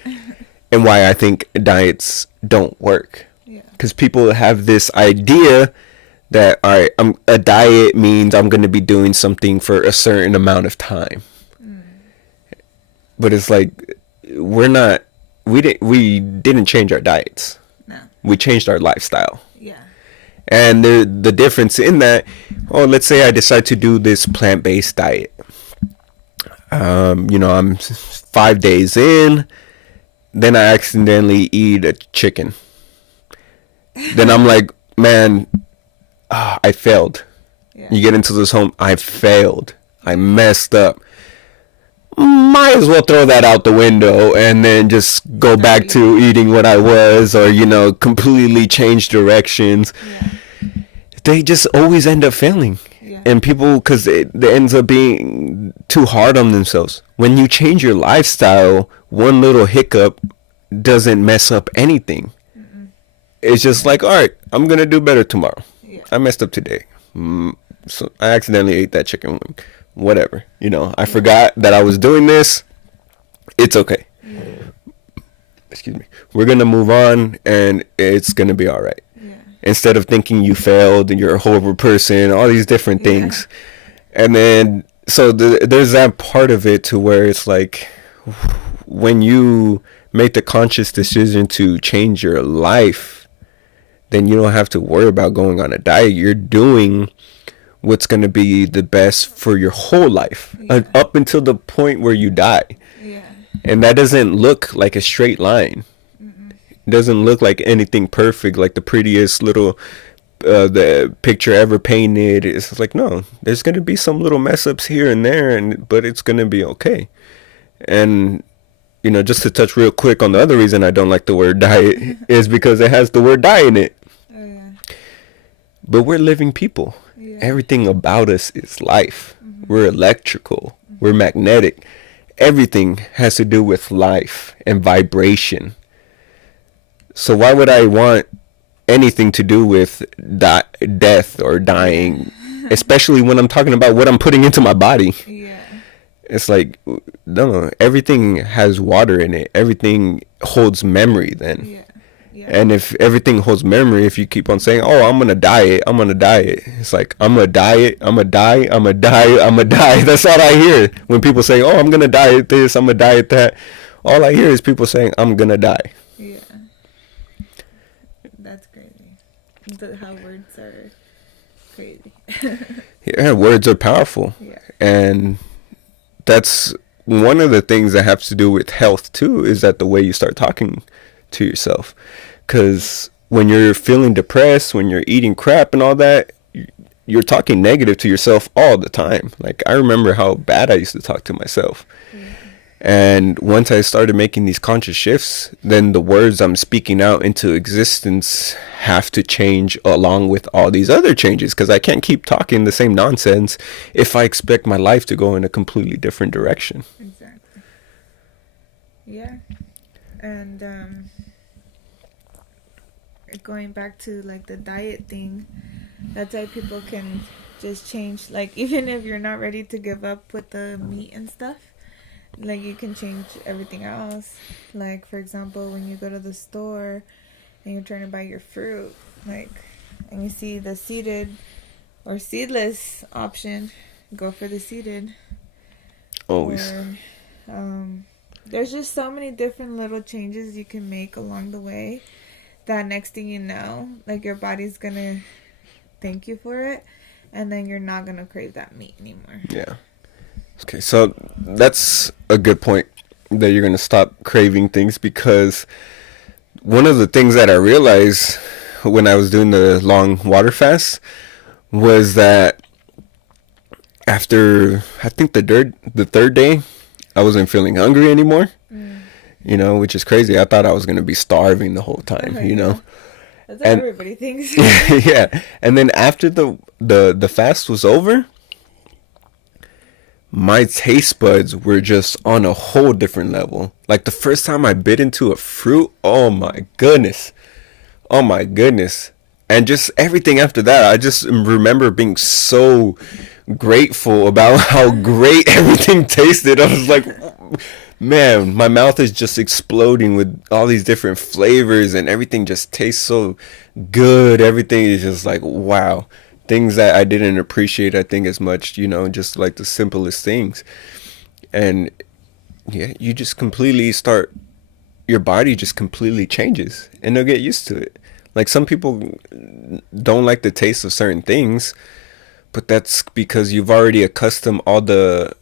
and why I think diets don't work. Yeah. Because people have this idea that, all right, a diet means I'm going to be doing something for a certain amount of time. But it's like, we didn't change our diets. No. We changed our lifestyle. Yeah. And the difference in that, let's say I decide to do this plant-based diet. I'm 5 days in, then I accidentally eat a chicken. Then I'm like, man, I failed. Yeah. You get into this home, I failed. I messed up. Might as well throw that out the window and then just go back to eating what I was, or, completely change directions. Yeah. They just always end up failing. Yeah. And people, because it ends up being too hard on themselves. When you change your lifestyle, one little hiccup doesn't mess up anything. It's just like, all right, I'm going to do better tomorrow. Yeah. I messed up today. So I accidentally ate that chicken wing. Whatever. I forgot that I was doing this. It's okay. Yeah. Excuse me. We're going to move on, and it's going to be all right. Yeah. Instead of thinking you failed and you're a horrible person, all these different things. And then, so there's that part of it to where it's like, when you make the conscious decision to change your life, then you don't have to worry about going on a diet. You're doing what's going to be the best for your whole life, up until the point where you die. Yeah. And that doesn't look like a straight line. It doesn't look like anything perfect, like the prettiest little the picture ever painted. It's like, no, there's going to be some little mess ups here and there, but it's going to be okay. And just to touch real quick on the other reason I don't like the word diet is because it has the word die in it. Oh, yeah. But we're living people. Yeah. Everything about us is life. We're electrical. We're magnetic. Everything has to do with life and vibration. So why would I want anything to do with death or dying, especially when I'm talking about what I'm putting into my body? Yeah. It's like, no, everything has water in it. Everything holds memory then. Yeah. Yeah. And if everything holds memory, if you keep on saying, oh, I'm going to diet, I'm going to diet. It's like, I'm going to diet, I'm going to die, I'm going to die, I'm going to die. That's all I hear. When people say, oh, I'm going to diet this, I'm going to diet that. All I hear is people saying, I'm going to die. Yeah. That's crazy. How words are crazy. Yeah, words are powerful. Yeah. And that's one of the things that has to do with health too, is that the way you start talking to yourself. Because when you're feeling depressed, when you're eating crap and all that, you're talking negative to yourself all the time. Like, I remember how bad I used to talk to myself. And once I started making these conscious shifts, then the words I'm speaking out into existence have to change along with all these other changes, because I can't keep talking the same nonsense if I expect my life to go in a completely different direction. Exactly. Yeah. And going back to like the diet thing, that's why people can just change, like even if you're not ready to give up with the meat and stuff, like you can change everything else. Like for example, when you go to the store and you're trying to buy your fruit, like, and you see the seeded or seedless option, go for the seeded. Always. Or, there's just so many different little changes you can make along the way that next thing you know, like your body's gonna thank you for it, and then you're not gonna crave that meat anymore. Yeah. Okay, so that's a good point, that you're gonna stop craving things, because one of the things that I realized when I was doing the long water fast was that after, I think the third day, I wasn't feeling hungry anymore. You know, which is crazy. I thought I was gonna be starving the whole time. You know, that's what everybody thinks. Yeah, and then after the fast was over, my taste buds were just on a whole different level. Like the first time I bit into a fruit, oh my goodness, and just everything after that, I just remember being so grateful about how great everything tasted. I was like, man, my mouth is just exploding with all these different flavors, and everything just tastes so good. Everything is just like, wow. Things that I didn't appreciate, I think, as much, you know, just like the simplest things. And yeah, you just completely start, your body just completely changes, and they'll get used to it. Like some people don't like the taste of certain things, but that's because you've already accustomed all the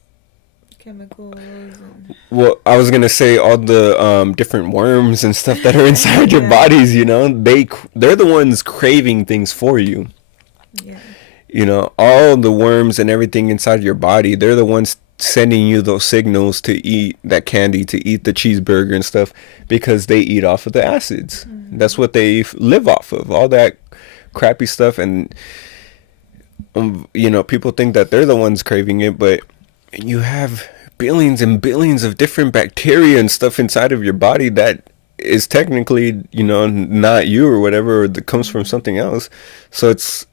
chemicals and... Well, I was gonna say all the different worms and stuff that are inside your bodies. You know, they're the ones craving things for you. Yeah. You know, all the worms and everything inside your body, they're the ones sending you those signals to eat that candy, to eat the cheeseburger and stuff, because they eat off of the acids. That's what they live off of, all that crappy stuff. And you know, people think that they're the ones craving it, but you have billions and billions of different bacteria and stuff inside of your body that is technically, you know, not you or whatever, or that comes from something else. So it's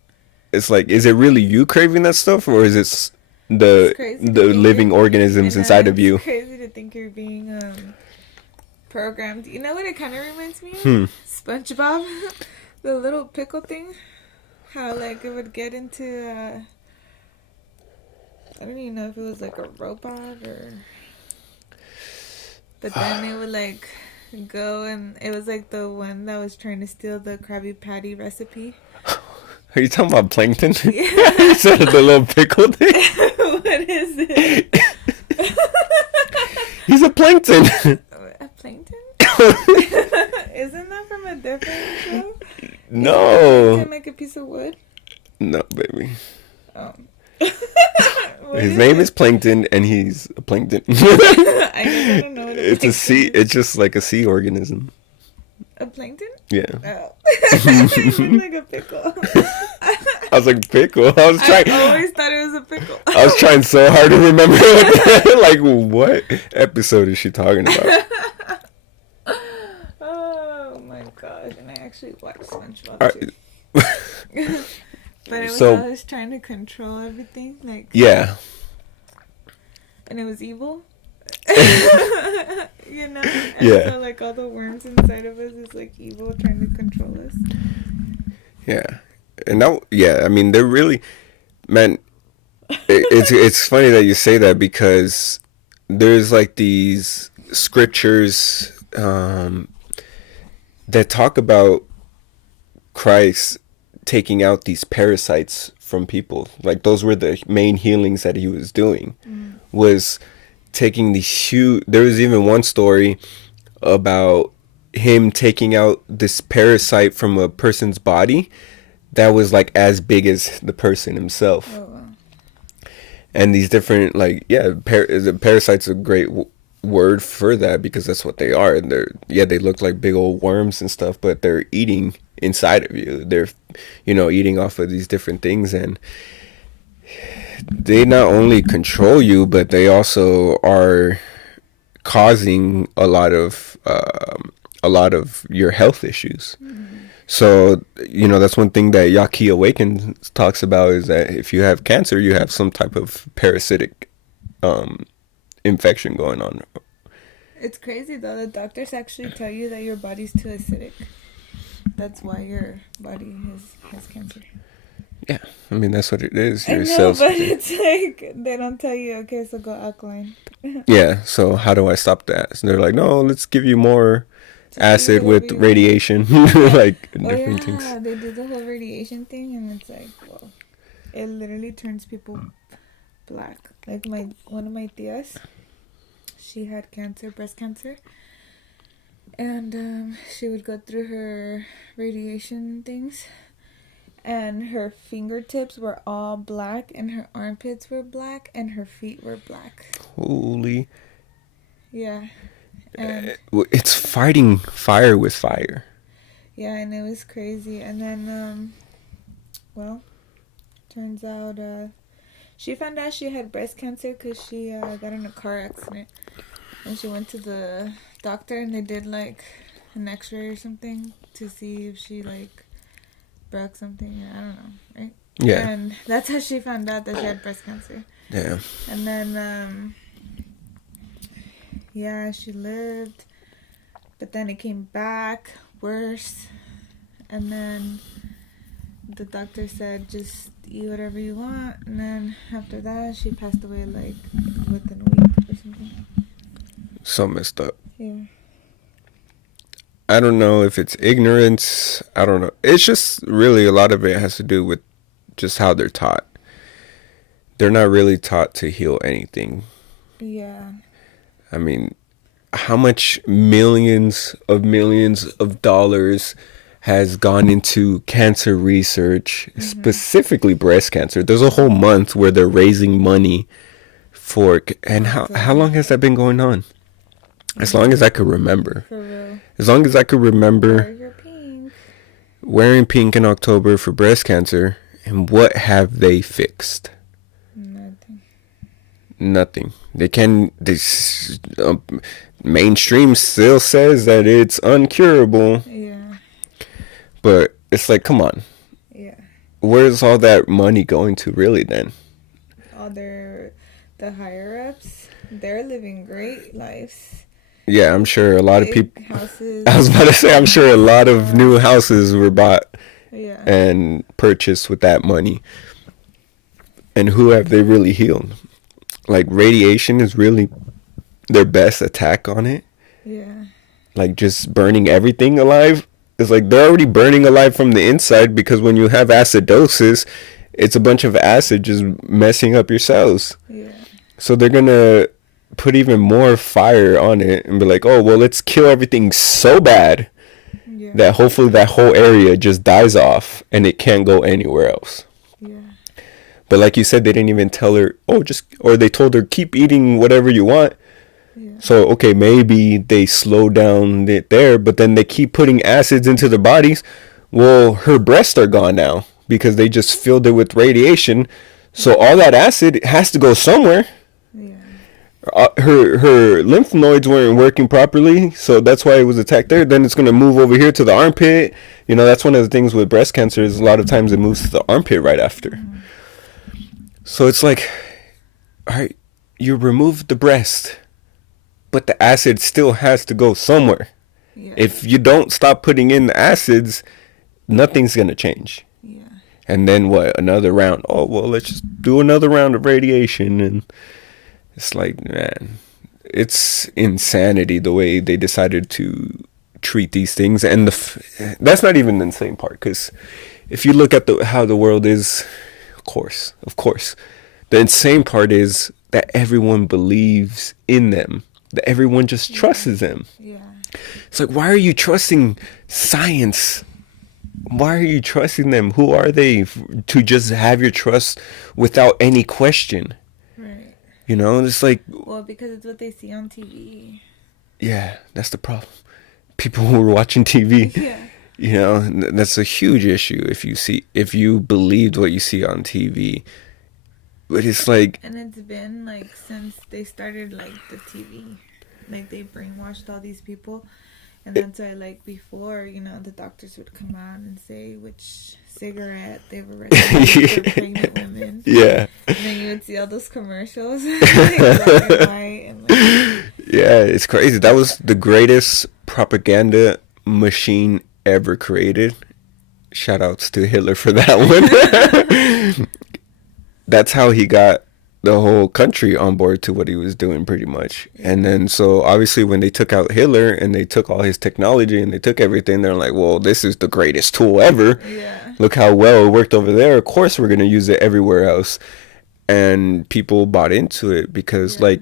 like, is it really you craving that stuff, or is it the living organisms inside of you? It's crazy to think you're being programmed. You know what it kind of reminds me of? SpongeBob, the little pickle thing. How like it would get into I don't even know if it was like a robot or, but then it would like go, and it was like the one that was trying to steal the Krabby Patty recipe. Are you talking about Plankton? Yeah. You said the little pickle thing? What is it? He's a plankton. A plankton? Isn't that from a different show? No. Can make a piece of wood? No, baby. Oh. His name is Plankton, and he's a plankton. I don't know what it's a sea. It's just like a sea organism. A plankton? Yeah. Oh. It looked like a pickle. I was like, pickle? I always thought it was a pickle. I was trying so hard to remember. Like, what episode is she talking about? Oh my gosh. And I actually watched SpongeBob too. But it was always trying to control everything. Like, yeah. And it was evil. You know? And yeah. So, like, all the worms inside of us is, like, evil trying to control us. Yeah. And now, yeah, I mean, they're really, man, it's funny that you say that, because there's, like, these scriptures that talk about Christ taking out these parasites from people. Like, those were the main healings that he was doing, was taking these huge, there was even one story about him taking out this parasite from a person's body that was like as big as the person himself. Oh, wow. And these different, like, yeah, parasite's a great word for that, because that's what they are. And they look like big old worms and stuff, but they're eating inside of you. They're, you know, eating off of these different things, and they not only control you, but they also are causing a lot of your health issues. So, that's one thing that Yaki Awakens talks about is that if you have cancer, you have some type of parasitic um, infection going on. It's crazy though. The doctors actually tell you that your body's too acidic. That's why your body has cancer. Yeah, I mean, that's what it is. I Your know, cells. but it's like they don't tell you. Okay, so go alkaline. Yeah, so how do I stop that? So they're like, no, let's give you more Just eat acid whatever with you want. radiation, Yeah. like Oh different things. yeah, they do the whole radiation thing, and it's like, well, it literally turns people black. Like one of my tias, she had cancer, breast cancer, and she would go through her radiation things, and her fingertips were all black, and her armpits were black, and her feet were black. Holy. Yeah, and It's fighting fire with fire. yeah, and it was crazy. And then, well, turns out she found out she had breast cancer because she got in a car accident, and she went to the doctor, and they did like an X-ray or something to see if she like broke something. I don't know, right? Yeah. And that's how she found out that she had breast cancer. Yeah. And then, yeah, she lived, but then it came back worse, and then the doctor said just eat whatever you want, and then after that she passed away like within a week or something. So messed up. Yeah. I don't know if it's ignorance. I don't know. It's just really a lot of it has to do with just how they're taught. They're not really taught to heal anything. Yeah. I mean, how much millions of dollars has gone into cancer research, specifically breast cancer. There's a whole month where they're raising money for, and how long has that been going on? As long as I could remember. For real. As long as I could remember Wear your pink. wearing pink in October for breast cancer, and what have they fixed? Nothing. Nothing. This mainstream still says that it's uncurable. Yeah. But it's like, come on. Yeah. Where's all that money going to really then? All the higher ups, they're living great lives. Yeah, I'm sure a lot of people. Houses. I was about to say, I'm sure a lot of new houses were bought Yeah. and purchased with that money. And who have they really healed? Like, radiation is really their best attack on it. Yeah. Like, just burning everything alive. It's like they're already burning alive from the inside, because when you have acidosis, it's a bunch of acid just messing up your cells. Yeah. So they're going to put even more fire on it and be like, oh, well, let's kill everything so bad Yeah. that hopefully that whole area just dies off and it can't go anywhere else. Yeah. But like you said, they didn't even tell her, or they told her, keep eating whatever you want. Yeah. So, okay, maybe they slow down it there, but then they keep putting acids into their bodies. Well, her breasts are gone now because they just filled it with radiation. So all that acid has to go somewhere. Yeah. Her lymph nodes weren't working properly, so that's why it was attacked there. Then it's going to move over here to the armpit. That's one of the things with breast cancer is a lot of times it moves to the armpit right after. Mm-hmm. So it's like, all right, you remove the breast, but the acid still has to go somewhere. Yeah. If you don't stop putting in the acids, nothing's going to change. Yeah. And then what? Another round. Oh, well, let's just do another round of radiation. And it's like, man, it's insanity the way they decided to treat these things. And that's not even the insane part, because if you look at how the world is, of course, the insane part is that everyone believes in them, that everyone just trusts them. Yeah. It's like, why are you trusting science? Why are you trusting them? Who are they to just have your trust without any question? Right. It's like... Well, because it's what they see on TV. Yeah, that's the problem. People who are watching TV. Yeah. That's a huge issue if you believed what you see on TV. But it's like... And it's been like since they started like the TV. Like they brainwashed all these people. And that's why, like, before, the doctors would come out and say which cigarette they were recommending for pregnant women. Yeah. And then you would see all those commercials, like, black and white. And, like, yeah, it's crazy. That was the greatest propaganda machine ever created. Shout outs to Hitler for that one. That's how he got the whole country on board to what he was doing, pretty much. And then, so obviously when they took out Hitler and they took all his technology and they took everything, they're like, well, this is the greatest tool ever. Yeah. Look how well it worked over there. Of course we're going to use it everywhere else. And people bought into it because, like,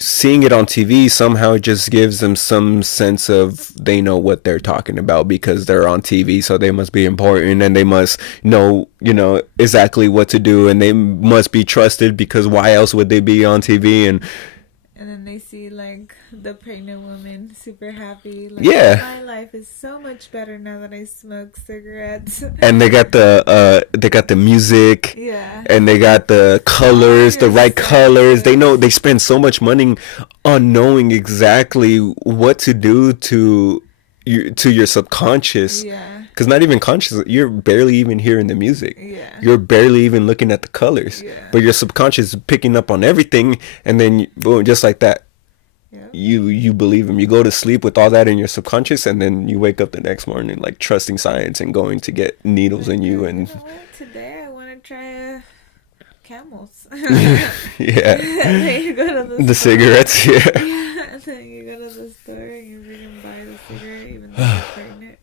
seeing it on TV somehow just gives them some sense of they know what they're talking about because they're on TV, so they must be important and they must know, exactly what to do, and they must be trusted because why else would they be on TV? And then they see, like, the pregnant woman super happy. Like, yeah, my life is so much better now that I smoke cigarettes. And they got the music. Yeah. And they got the colors, the right colors. They know, they spend so much money on knowing exactly what to do to your subconscious. Yeah. Because not even conscious, you're barely even hearing the music. Yeah. You're barely even looking at the colors. Yeah. But your subconscious is picking up on everything, and then boom, just like that. Yep. You believe him. You go to sleep with all that in your subconscious, and then you wake up the next morning like trusting science and going to get needles in you. And today I want to try camels. yeah. And then you go to the cigarettes. Yeah. Yeah. And then you go to the store and you can buy the cigarette even though you're pregnant.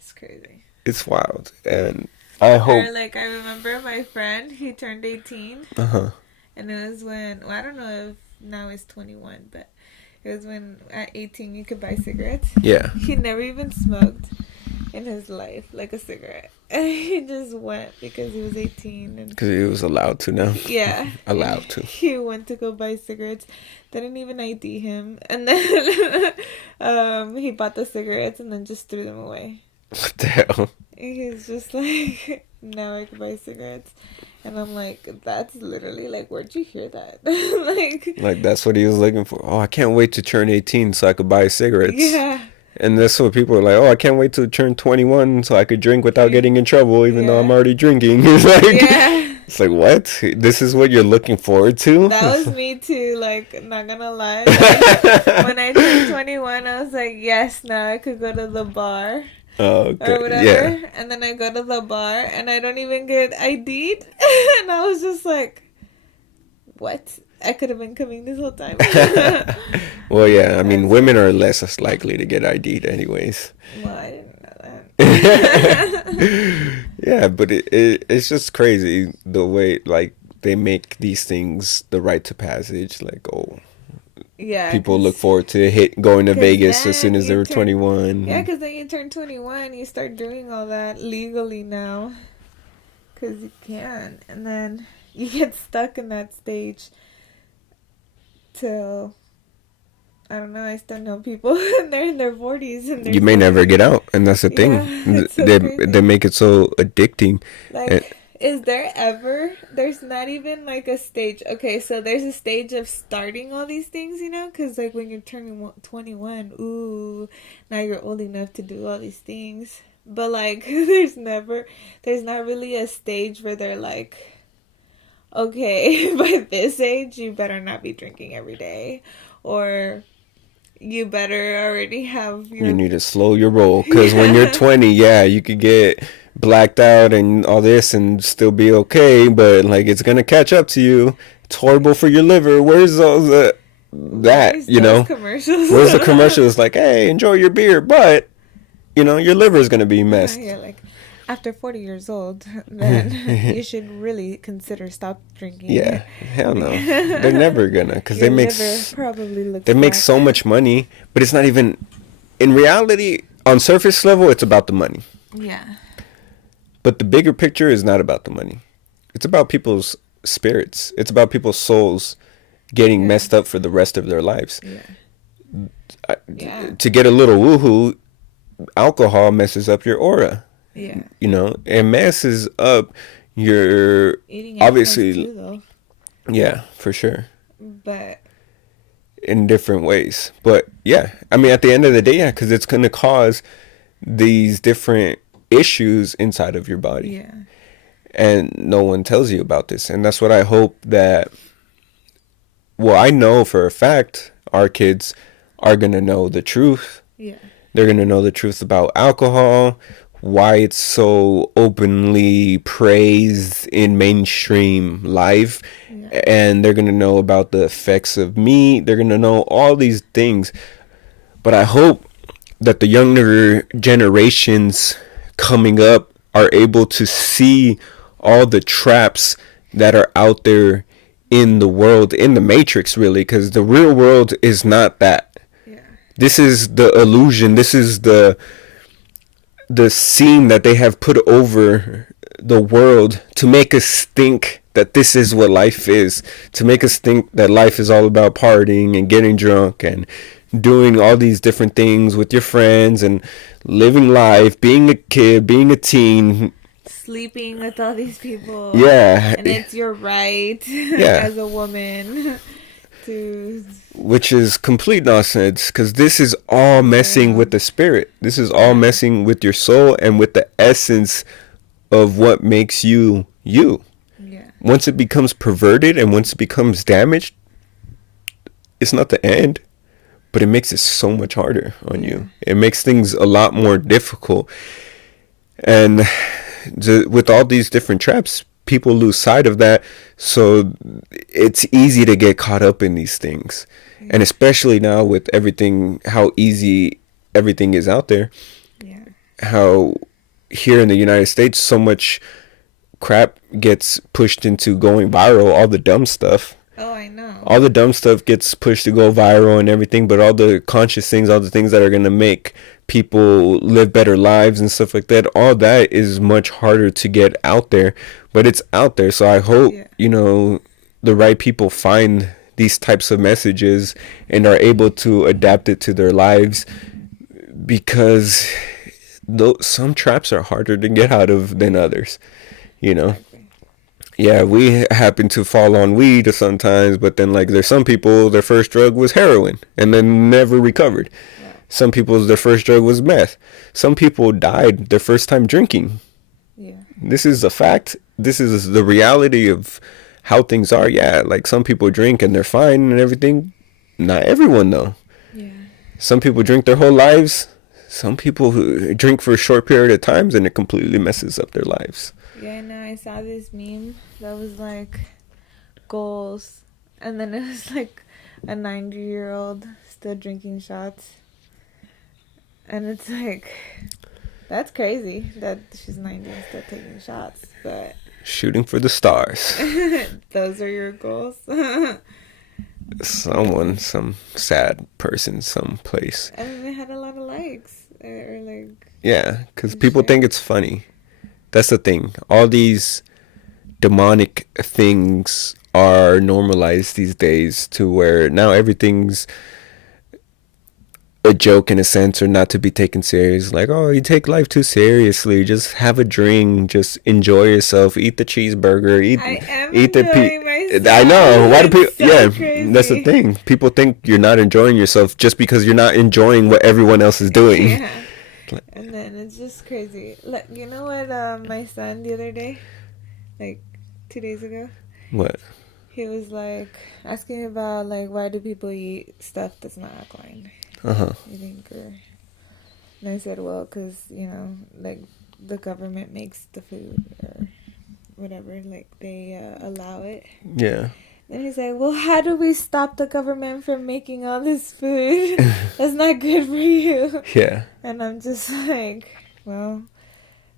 It's crazy. It's wild, and I hope. Or, like, I remember my friend. He turned 18. And it was when, well, I don't know if now he's 21, but it was when at 18 you could buy cigarettes. Yeah. He never even smoked in his life, like, a cigarette. And he just went because he was 18. And because he was allowed to now. Yeah. Allowed to. He went to go buy cigarettes. They didn't even ID him. And then he bought the cigarettes and then just threw them away. What the hell? He's just like, now I can buy cigarettes. And I'm like, that's literally, like, where'd you hear that? like that's what he was looking for. Oh, I can't wait to turn 18 so I could buy cigarettes. Yeah. And that's what people are like, oh, I can't wait to turn 21 so I could drink without getting in trouble, even though I'm already drinking. It's like, it's like, what? This is what you're looking forward to? That was me too, like, not gonna lie. Like, when I turned 21, I was like, yes, now I could go to the bar. Oh, okay. Or whatever. Yeah. And then I go to the bar and I don't even get ID'd. And I was just like, what? I could have been coming this whole time. Well, yeah, I mean, women are less likely to get ID'd anyways. Well, I didn't know that. Yeah, but it's just crazy the way, like, they make these things the rite to passage. Like, oh, yeah, people look forward to going to Vegas as soon as they were 21. Yeah, because then you turn 21, you start doing all that legally now. Because you can. And then you get stuck in that stage till, I don't know, I still know people and they're in their 40s. And you may never get out, and that's the thing. So they make it so addicting. Like, is there's not even, like, a stage. Okay, so there's a stage of starting all these things, because, like, when you're turning 21, ooh, now you're old enough to do all these things. But, like, there's not really a stage where they're like, okay, by this age, you better not be drinking every day. Or you better already have You need to slow your roll, because when you're 20, yeah, you could get blacked out and all this and still be okay, but, like, it's gonna catch up to you. It's horrible for your liver. Where's all that? Commercials? Where's the commercials? Like, hey, enjoy your beer, but your liver is gonna be messed. Yeah, like, after 40 years old, then you should really consider stop drinking. Yeah, hell no. They're never gonna, because they make so much money, but it's not even, in reality, on surface level, it's about the money. Yeah. But the bigger picture is not about the money. It's about people's spirits. It's about people's souls getting messed up for the rest of their lives. Yeah. To get a little woohoo, alcohol messes up your aura. Yeah. It messes up your eating obviously too, though. Yeah, for sure. But in different ways. But yeah, I mean, at the end of the day, yeah, because it's going to cause these different issues inside of your body. Yeah. And no one tells you about this. And that's what I hope that, well, I know for a fact our kids are going to know the truth. Yeah. They're going to know the truth about alcohol, why it's so openly praised in mainstream life. Yeah. And they're going to know about the effects of meat. They're going to know all these things. But I hope that the younger generations coming up are able to see all the traps that are out there in the world, in the matrix, really, because the real world is not that. Yeah. This is the illusion. This is the scene that they have put over the world to make us think that this is what life is, to make us think that life is all about partying and getting drunk and doing all these different things with your friends and living life, being a kid, being a teen, sleeping with all these people. Yeah. And it's your right Yeah. as a woman to... Which is complete nonsense, because this is all messing with the spirit. This is all messing with your soul and with the essence of what makes you you. Yeah. Once it becomes perverted and once it becomes damaged, it's not the end, but it makes it so much harder on you. It makes things a lot more difficult. And with all these different traps, people lose sight of that. So it's easy to get caught up in these things. And especially now with everything, how easy everything is out there. Yeah. How here in the United States, so much crap gets pushed into going viral, all the dumb stuff. Oh, I know. All the dumb stuff gets pushed to go viral and everything, but all the conscious things, all the things that are going to make people live better lives and stuff like that, all that is much harder to get out there, but it's out there. So I hope, the right people find these types of messages and are able to adapt it to their lives, because some traps are harder to get out of than others, Yeah, we happen to fall on weed sometimes, but then there's some people, their first drug was heroin and then never recovered. Yeah. Some people's their first drug was meth. Some people died their first time drinking. Yeah. This is a fact. This is the reality of how things are. Yeah, some people drink and they're fine and everything. Not everyone though. Yeah. Some people drink their whole lives. Some people drink for a short period of times and it completely messes up their lives. Yeah, I know. I saw this meme that was goals, and then it was a 90-year-old still drinking shots, and it's that's crazy that she's 90 and still taking shots, but shooting for the stars. Those are your goals. Some sad person, someplace. I mean, it had a lot of likes, or yeah, because people think it's funny. That's the thing. All these demonic things are normalized these days to where now everything's a joke in a sense, or not to be taken serious. Oh, you take life too seriously. Just have a drink. Just enjoy yourself. Eat the cheeseburger. Eat the myself. I know. Why do people? So crazy. That's the thing. People think you're not enjoying yourself just because you're not enjoying what everyone else is doing. Yeah. And then it's just crazy. You know what my son the other day, 2 days ago? What? He was asking about why do people eat stuff that's not alkaline? Uh-huh. You think, and I said, well, because, the government makes the food or whatever, they allow it. Yeah. And he's like, well, how do we stop the government from making all this food? That's not good for you. Yeah. And I'm just well,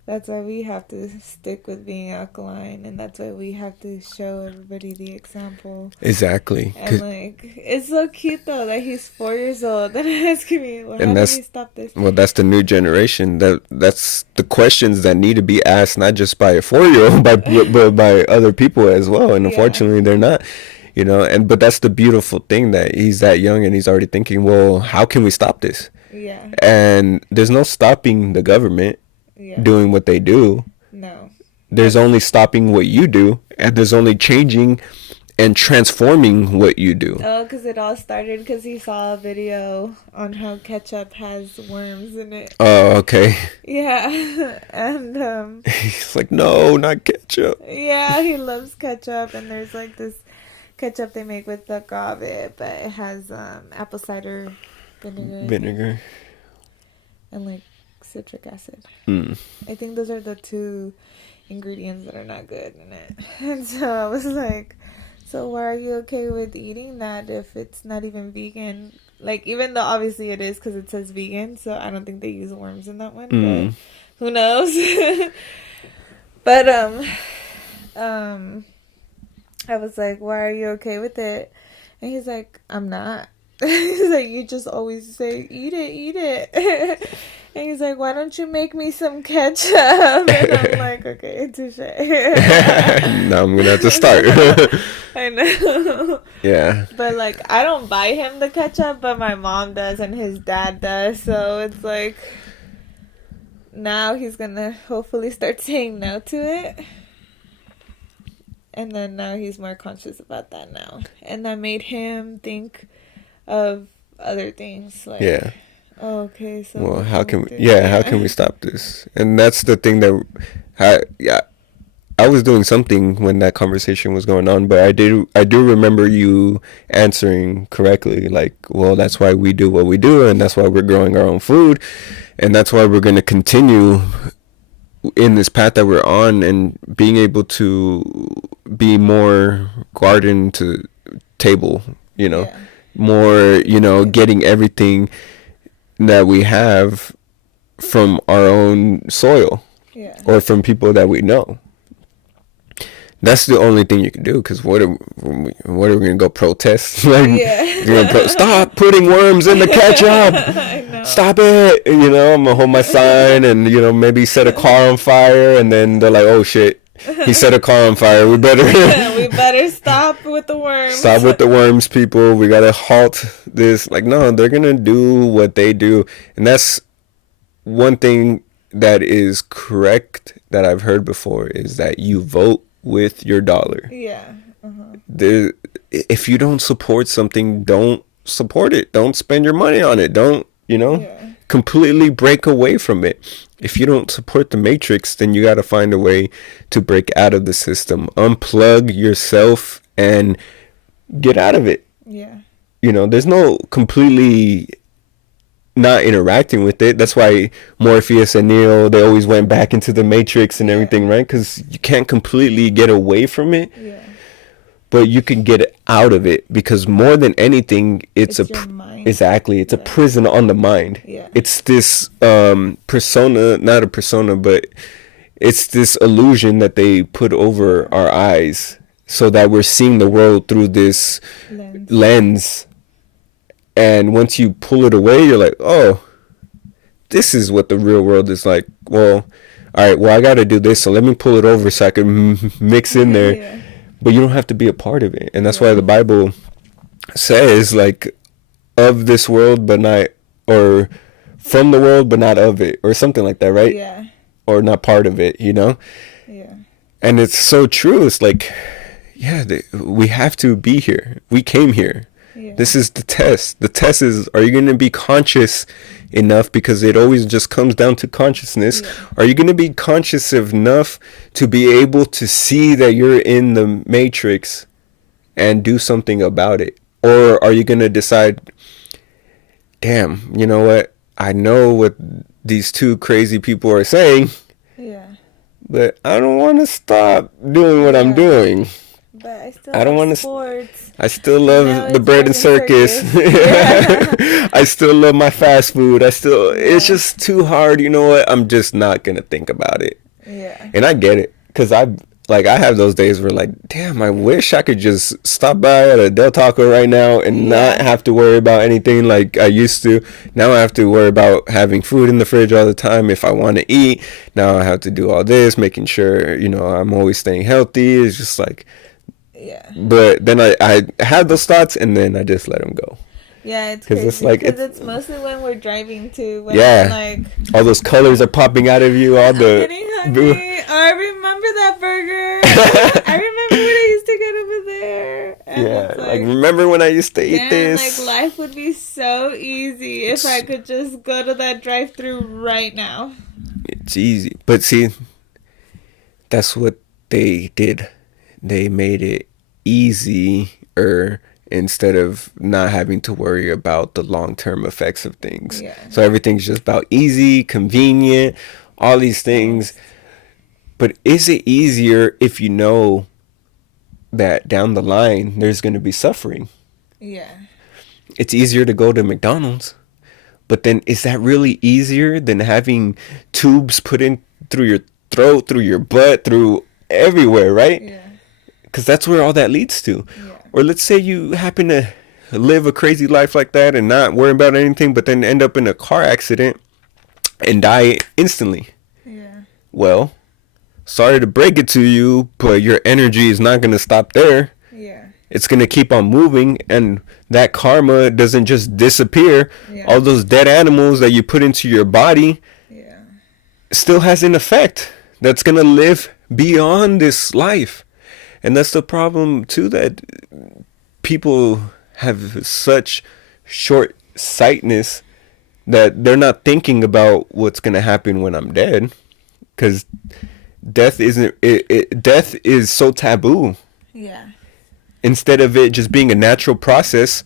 that's why we have to stick with being alkaline. And that's why we have to show everybody the example. Exactly. And it's so cute though that he's 4 years old and asking me, well, how do we stop this? Well, that's the new generation. That's the questions that need to be asked, not just by a 4-year-old, but by other people as well. And unfortunately, they're not. But that's the beautiful thing, that he's that young and he's already thinking, well, how can we stop this? Yeah. And there's no stopping the government doing what they do. No. There's only stopping what you do, and there's only changing and transforming what you do. Oh, because it all started because he saw a video on how ketchup has worms in it. Oh, okay. Yeah, and He's like, no, not ketchup. yeah, he loves ketchup, and there's like this ketchup they make with agave, but it has apple cider Vinegar. and like citric acid. Mm. I think those are the two ingredients that are not good in it. And so I was like, so why are you okay with eating that if it's not even vegan? Like, even though obviously it is because it says vegan, so I don't think they use worms in that one. But who knows? But I was like, why are you okay with it? And he's like, I'm not. He's like, you just always say, eat it. And he's like, why don't you make me some ketchup? And I'm like, okay, touche. Now I'm going to have to start. I know. Yeah. But, like, I don't buy him the ketchup, but my mom does and his dad does. So it's like, now he's going to hopefully start saying no to it. And then now he's more conscious about that now. And that made him think of other things. Like, yeah. Oh, okay, so well, how can we stop this? And that's the thing that I was doing something when that conversation was going on, but I do remember you answering correctly, like, well, that's why we do what we do, and that's why we're growing our own food, and that's why we're going to continue in this path that we're on, and being able to be more garden to table, more, getting everything that we have from our own soil, or from people that we know. That's the only thing you can do. Because what are we gonna go protest? Stop putting worms in the ketchup. Stop it. I'm gonna hold my sign and maybe set a car on fire, and then they're like, oh shit, he set a car on fire. We better stop with the worms. Stop with the worms, people. We gotta halt this. Like, no, they're gonna do what they do, and that's one thing that is correct that I've heard before, is that you vote with your dollar. Yeah. If you don't support something, don't support it. Don't spend your money on it. Don't completely break away from it. If you don't support the matrix, then you got to find a way to break out of the system, unplug yourself and get out of it. Yeah. There's no completely not interacting with it. That's why Morpheus and Neo, they always went back into the matrix and everything, right? Because you can't completely get away from it. Yeah. But you can get out of it, because more than anything, it's your mind. Exactly. It's a prison on the mind. Yeah. It's this persona, not a persona, but it's this illusion that they put over our eyes so that we're seeing the world through this lens. And once you pull it away, you're like, oh, this is what the real world is like. Well, all right, well, I got to do this, so let me pull it over so I can mix in there. Yeah. But you don't have to be a part of it. And that's why the Bible says, like, of this world, but not, or from the world, but not of it, or something like that, right? Yeah. Or not part of it, Yeah. And it's so true. It's like, we have to be here. We came here. Yeah. This is the test. The test is, are you going to be conscious enough? Because it always just comes down to consciousness. Yeah. Are you going to be conscious enough to be able to see that you're in the matrix and do something about it? Or are you going to decide, damn, you know what? I know what these two crazy people are saying. Yeah. But I don't want to stop doing what I'm doing. But I don't want sports. I still love the bread and circus. I still love my fast food. It's just too hard. You know what? I'm just not going to think about it. Yeah. And I get it. Because I have those days where, like, damn, I wish I could just stop by at a Del Taco right now and not have to worry about anything like I used to. Now I have to worry about having food in the fridge all the time if I want to eat. Now I have to do all this, making sure, I'm always staying healthy. It's just like... Yeah. But then I had those thoughts, and then I just let them go. Yeah, it's crazy. Because it's mostly when we're driving too. When all those colors are popping out of you. All the. I'm getting hungry. I remember that burger. I remember when I used to get over there. Like, remember when I used to eat damn, this? like, life would be so easy if I could just go to that drive-thru right now. It's easy. But see, that's what they did. They made it easier instead of not having to worry about the long-term effects of things. Yeah. So everything's just about easy, convenient, all these things. But is it easier if you know that down the line there's going to be suffering? Yeah. It's easier to go to McDonald's. But then is that really easier than having tubes put in through your throat, through your butt, through everywhere, right? Yeah. Because that's where all that leads to. Yeah. Or let's say you happen to live a crazy life like that and not worry about anything, but then end up in a car accident and die instantly. Yeah. Well, sorry to break it to you, but your energy is not going to stop there. Yeah. It's going to keep on moving, and that karma doesn't just disappear. Yeah. All those dead animals that you put into your body still has an effect that's going to live beyond this life. And that's the problem, too, that people have such short-sightedness that they're not thinking about what's going to happen when I'm dead. Because death death is so taboo. Yeah. Instead of it just being a natural process,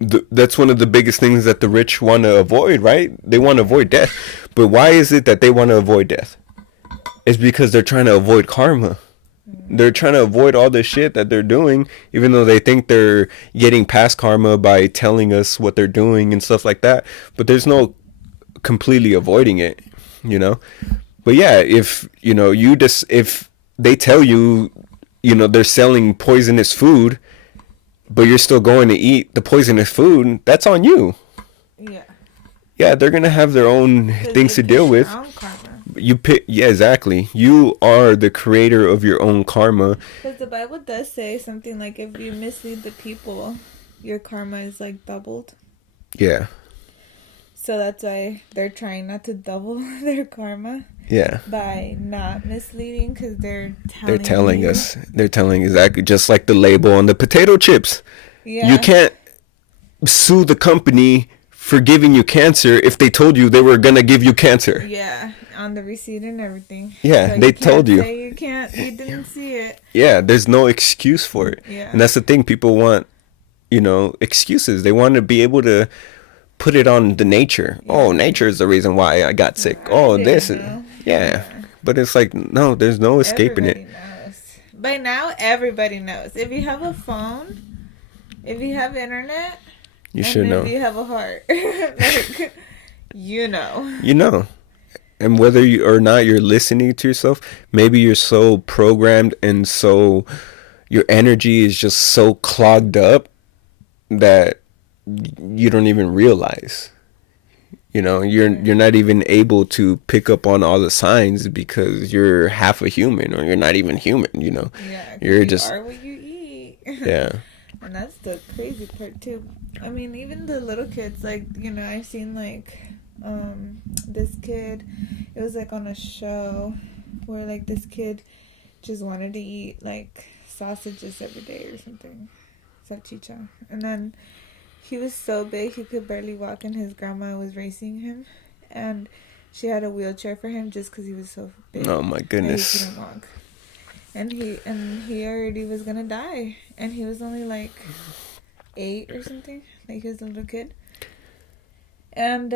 that's one of the biggest things that the rich want to avoid, right? They want to avoid death. But why is it that they want to avoid death? It's because they're trying to avoid karma. They're trying to avoid all the shit that they're doing, even though they think they're getting past karma by telling us what they're doing and stuff like that. But there's no completely avoiding it, you know? But yeah, if, you know, if they tell you, you know, they're selling poisonous food, but you're still going to eat the poisonous food, that's on you. Yeah. Yeah, they're going to have their own things to deal with. You pick, yeah, exactly. You are the creator of your own karma. Because the Bible does say something like, if you mislead the people, your karma is like doubled. Yeah. So that's why they're trying not to double their karma. Yeah. By not misleading, because they're telling us. They're telling exactly, just like the label on the potato chips. Yeah. You can't sue the company for giving you cancer if they told you they were gonna give you cancer. Yeah, on the receipt and everything. Yeah, so they told you. Say you can't. You didn't see it. Yeah, there's no excuse for it. Yeah. And that's the thing. People want, you know, excuses. They want to be able to put it on the nature. Yeah. Oh, nature is the reason why I got sick. Oh, this is. Yeah. But it's like, no, there's no escaping everybody knows. By now, everybody knows. If you have a phone, if you have internet, you should know. If you have a heart, like, you know. You know. And whether you or not you're listening to yourself, maybe you're so programmed and so your energy is just so clogged up that you don't even realize. You know, you're not even able to pick up on all the signs because you're half a human, or you're not even human, you know. Yeah, you're just are what you eat. Yeah. And that's the crazy part too. I mean, even the little kids, like, you know, I've seen like this kid, it was like on a show where like this kid just wanted to eat like sausages every day or something, salchicha, and then he was so big he could barely walk, and his grandma was raising him, and she had a wheelchair for him just because he was so big. Oh my goodness! He couldn't walk, and he already was gonna die, and he was only like 8 or something, like he was a little kid. And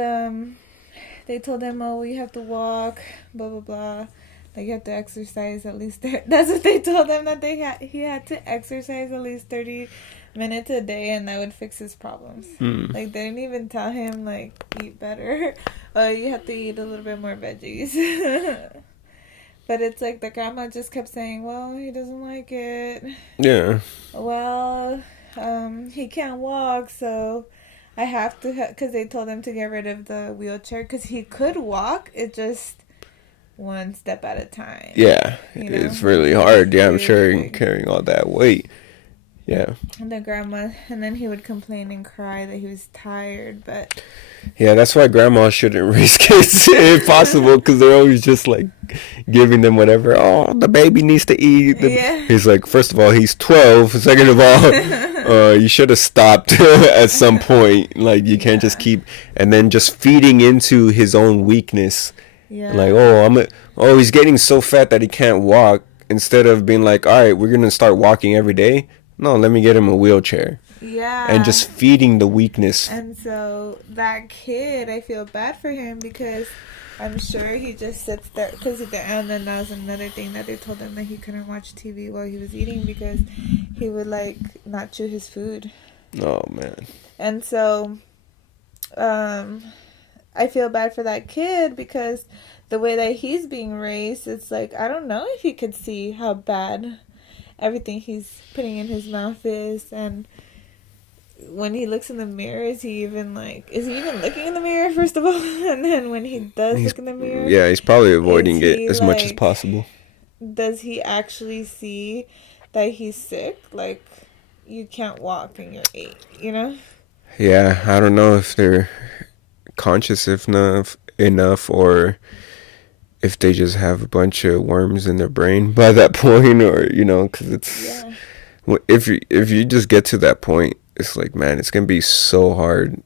they told him, oh, you have to walk, blah blah blah, like you have to exercise at least. That's what they told him, that he had to exercise at least 30 minutes a day, and that would fix his problems. Like, they didn't even tell him like eat better. You have to eat a little bit more veggies. But it's like the grandma just kept saying, well, he doesn't like it. Yeah. Well, he can't walk, so I have to, because they told him to get rid of the wheelchair, because he could walk, it just one step at a time. Yeah, you know? It's really hard. Yeah, I'm sure carrying all that weight. Yeah. And the grandma, and then he would complain and cry that he was tired, but Yeah, that's why grandma shouldn't raise kids if possible, because they're always just like giving them whatever. Oh, the baby needs to eat. yeah. He's like, first of all, he's 12. Second of all, you should have stopped at some point. Like, you can't just Yeah. keep, and then just feeding into his own weakness. Yeah. Like, he's getting so fat that he can't walk. Instead of being like, all right, we're gonna start walking every day. No, let me get him a wheelchair. Yeah. And just feeding the weakness. And so that kid, I feel bad for him because I'm sure he just sits there. And then that was another thing that they told him, that he couldn't watch TV while he was eating because he would like not chew his food. Oh man. And so I feel bad for that kid because the way that he's being raised, it's like, I don't know if he could see how bad everything he's putting in his mouth is. And when he looks in the mirror, is he even looking in the mirror, first of all? And then when he does look in the mirror, yeah, he's probably avoiding it as much as like, possible. Does he actually see that he's sick? Like, you can't walk and you're 8, you know? Yeah, I don't know if they're conscious enough, or if they just have a bunch of worms in their brain by that point, or because it's if you just get to that point, it's like, man, it's gonna be so hard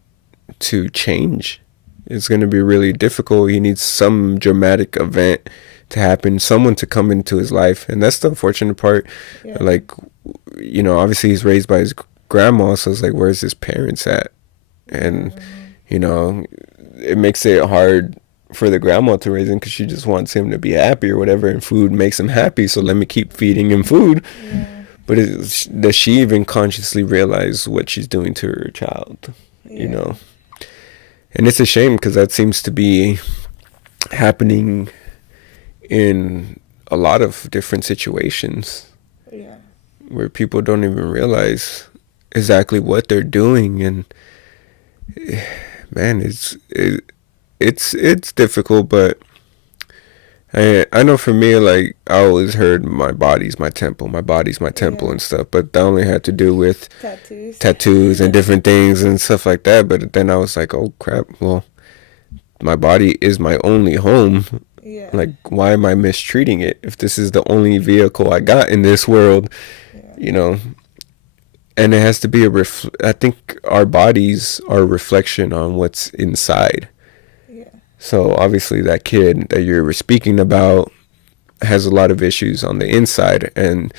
to change. It's gonna be really difficult. He needs some dramatic event to happen, someone to come into his life, and that's the unfortunate part. Yeah. Like, obviously he's raised by his grandma, so it's like, where's his parents at? And it makes it hard for the grandma to raise him because she just wants him to be happy or whatever, and food makes him happy, so let me keep feeding him food. Yeah. But does she even consciously realize what she's doing to her child? Yeah. And it's a shame because that seems to be happening in a lot of different situations. Yeah. Where people don't even realize exactly what they're doing, and man, it's difficult, but I know for me, like, I always heard my body's my temple, and stuff, but that only had to do with tattoos and different things and stuff like that. But then I was like, oh crap, well, my body is my only home. Yeah. Like, why am I mistreating it if this is the only vehicle I got in this world? Yeah. And it has to be I think our bodies are a reflection on what's inside. Yeah. So obviously that kid that you were speaking about has a lot of issues on the inside, and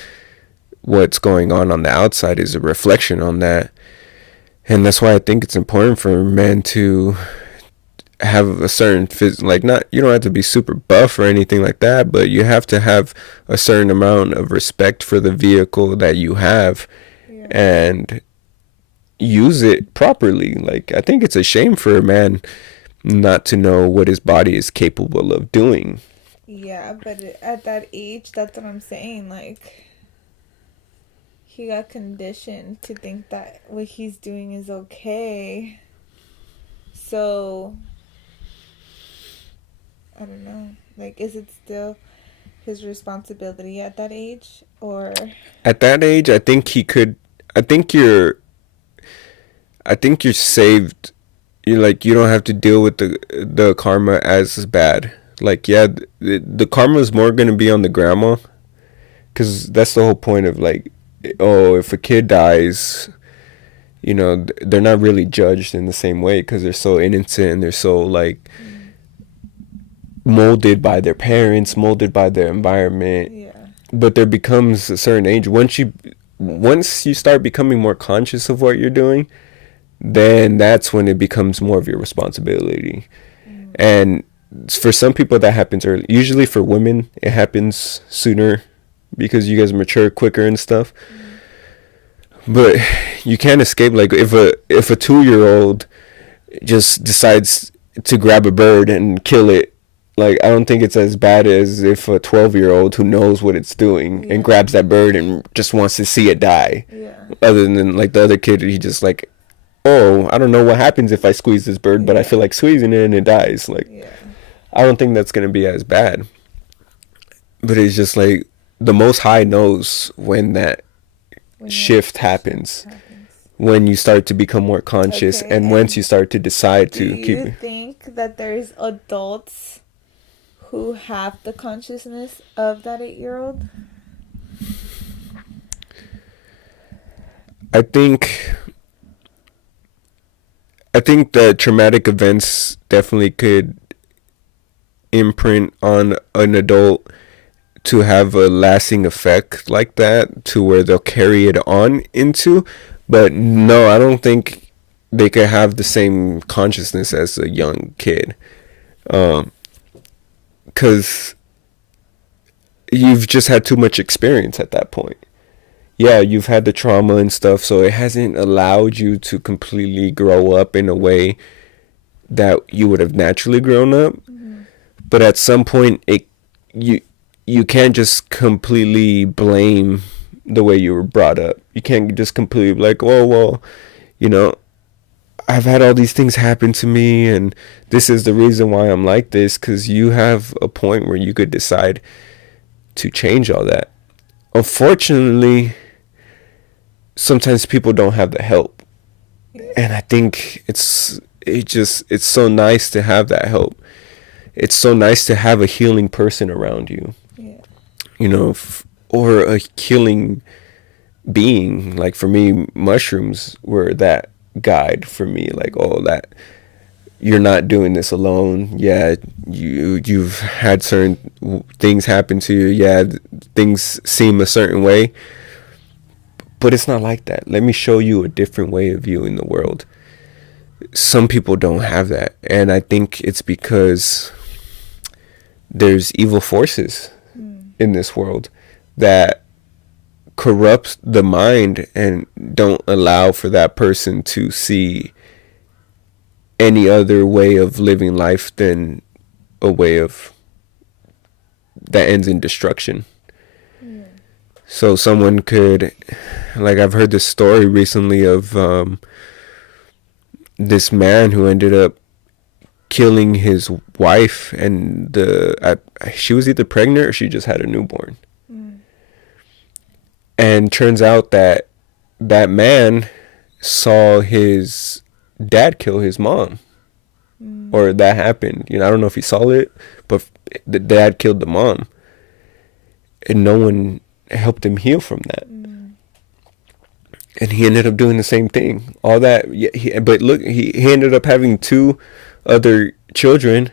what's going on the outside is a reflection on that. And that's why I think it's important for men to have a certain like, not, you don't have to be super buff or anything like that, but you have to have a certain amount of respect for the vehicle that you have. Yeah. And use it properly. Like, I think it's a shame for a man not to know what his body is capable of doing. Yeah, but at that age, that's what I'm saying. Like, he got conditioned to think that what he's doing is okay. So, I don't know. Like, is it still his responsibility at that age? Or at that age, I think he could. I think you're saved. You don't have to deal with the karma as bad. Like, yeah, the karma is more going to be on the grandma, because that's the whole point of, like, oh, if a kid dies, they're not really judged in the same way because they're so innocent and they're so, like, molded by their parents, molded by their environment. Yeah. But there becomes a certain age, once you start becoming more conscious of what you're doing, then that's when it becomes more of your responsibility. Mm. And for some people that happens early. Usually for women it happens sooner because you guys mature quicker and stuff. Mm. But you can't escape. Like, if a 2-year-old just decides to grab a bird and kill it, like, I don't think it's as bad as if a 12-year-old who knows what it's doing and grabs that bird and just wants to see it die. Yeah. Other than, like, the other kid, he just, like, oh, I don't know what happens if I squeeze this bird, but I feel like squeezing it and it dies. Like, I don't think that's going to be as bad. But it's just, like, the Most High knows when that when your shift shift happens, happens. when you start to become more conscious, Okay, and once you and start to decide do to keep you it. think that there's adults who have the consciousness of that 8-year-old? I think I think that traumatic events definitely could imprint on an adult to have a lasting effect like that, to where they'll carry it on into. But no, I don't think they could have the same consciousness as a young kid. Because you've just had too much experience at that point. Yeah, you've had the trauma and stuff, so it hasn't allowed you to completely grow up in a way that you would have naturally grown up. Mm-hmm. But at some point, you you can't just completely blame the way you were brought up. You can't just completely be like, oh well, you know, I've had all these things happen to me, and this is the reason why I'm like this. Because you have a point where you could decide to change all that. Unfortunately, sometimes people don't have the help, and I think it's so nice to have that help. It's so nice to have a healing person around you, Yeah. you know, or a healing being. Like for me, mushrooms were that guide for me. Like, oh, that you're not doing this alone. Yeah, you've had certain things happen to you. Yeah, things seem a certain way, but it's not like that. Let me show you a different way of viewing the world. Some people don't have that, and I think it's because there's evil forces in this world that corrupts the mind and don't allow for that person to see any other way of living life than a way of that ends in destruction. Yeah. So someone could, like, I've heard this story recently of this man who ended up killing his wife, and she was either pregnant or she just had a newborn. Mm. And turns out that that man saw his dad kill his mom, or that happened. You know, I don't know if he saw it, but the dad killed the mom, and no one helped him heal from that. And he ended up doing the same thing. All that, yeah, but look, he ended up having two other children,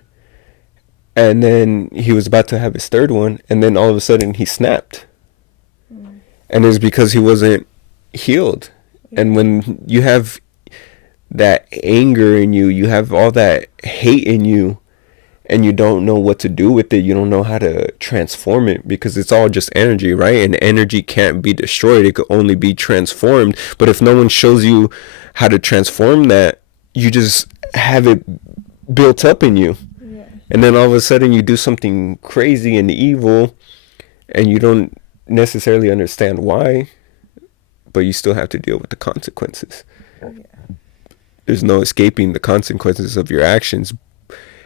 and then he was about to have his third one, and then all of a sudden he snapped. And it's because he wasn't healed. And when you have that anger in you, you have all that hate in you, and you don't know what to do with it, you don't know how to transform it, because it's all just energy, right? And energy can't be destroyed, it could only be transformed. But if no one shows you how to transform that, you just have it built up in you. Yeah. And then all of a sudden you do something crazy and evil, and you don't necessarily understand why, but you still have to deal with the consequences. Yeah. There's no escaping the consequences of your actions.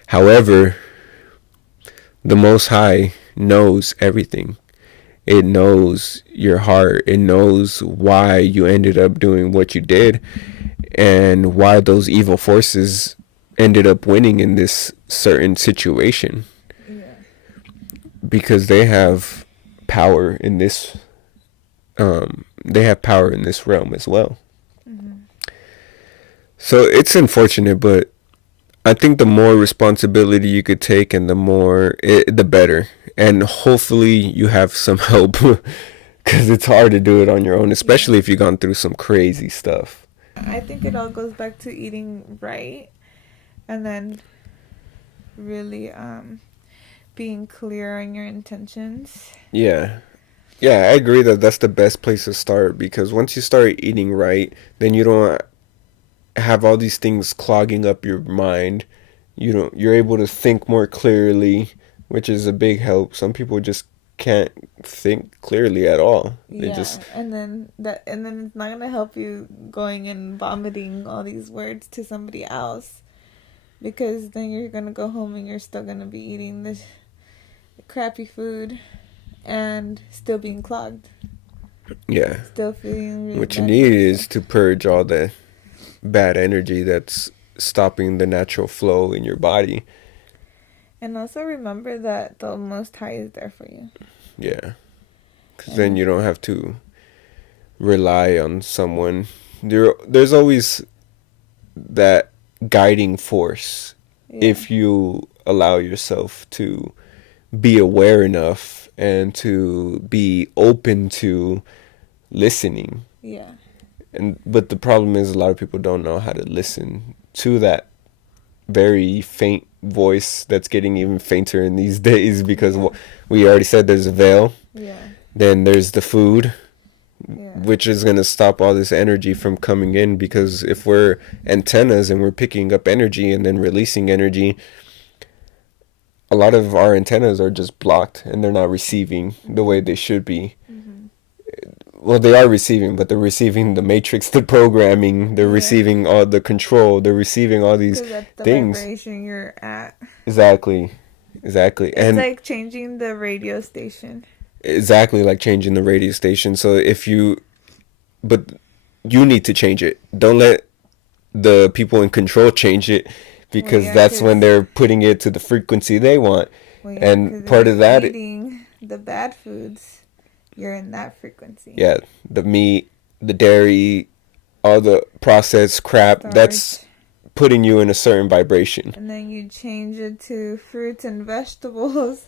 However, the Most High knows everything. It knows your heart. It knows why you ended up doing what you did, and why those evil forces ended up winning in this certain situation. Yeah. Because they have power in this realm as well. So it's unfortunate, but I think the more responsibility you could take, and the better. And hopefully you have some help, because it's hard to do it on your own, especially if you've gone through some crazy stuff. I think it all goes back to eating right, and then really being clear on your intentions. Yeah. Yeah, I agree that that's the best place to start, because once you start eating right, then you don't have all these things clogging up your mind. You're able to think more clearly, which is a big help. Some people just can't think clearly at all. And then it's not gonna help you going and vomiting all these words to somebody else, because then you're gonna go home and you're still gonna be eating the crappy food and still being clogged. Yeah. Still feeling really What you bad need about is yourself. to purge all the bad energy that's stopping the natural flow in your body. And also remember that the Most High is there for you. Yeah. Because then And you don't have to rely on someone. There's always that guiding force yeah, if you allow yourself to be aware enough and to be open to listening. yeah, But the problem is a lot of people don't know how to listen to that very faint voice that's getting even fainter in these days because yeah, we already said there's a veil. yeah, Then there's the food, yeah, which is going to stop all this energy from coming in, because if we're antennas and we're picking up energy and then releasing energy, a lot of our antennas are just blocked and they're not receiving the way they should be. mm-hmm. Well, they are receiving, but they're receiving the matrix, the programming, they're Yeah. receiving all the control, they're receiving all these Because that's the things. vibration you're at. Exactly. It's And like changing the radio station. exactly like changing the radio station. So but you need to change it. Don't let the people in control change it, Well, because yeah, that's when because they're putting it to the frequency they want. well, yeah, And 'cause part if of you're that, eating the bad foods, you're in that frequency. yeah, the meat, the dairy, all the processed crap, that's Starch. putting you in a certain vibration. And then you change it to fruits and vegetables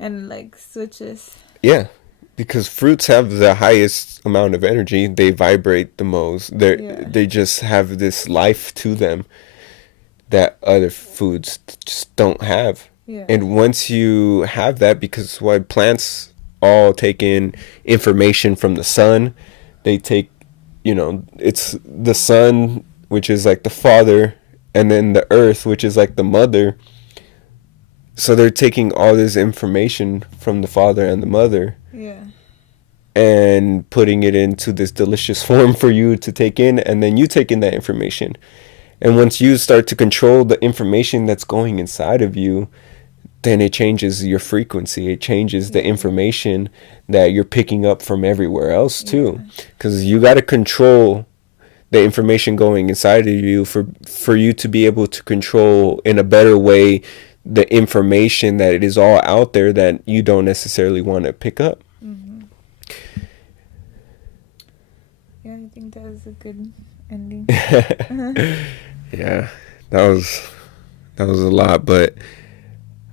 and like switches. Yeah, because fruits have the highest amount of energy. They vibrate the most. Yeah. They just have this life to them that other foods just don't have. Yeah. And once you have that, because why plants all take in information from the sun, they take, it's the sun, which is like the father, and then the earth, which is like the mother. So they're taking all this information from the father and the mother Yeah. and putting it into this delicious form for you to take in, and then you take in that information. And once you start to control the information that's going inside of you, then it changes your frequency. It changes the information that you're picking up from everywhere else too. Because you got to control the information going inside of you for you to be able to control in a better way the information that it is all out there that you don't necessarily want to pick up. Mm-hmm. Yeah, I think that was a good ending. Yeah, that was a lot, but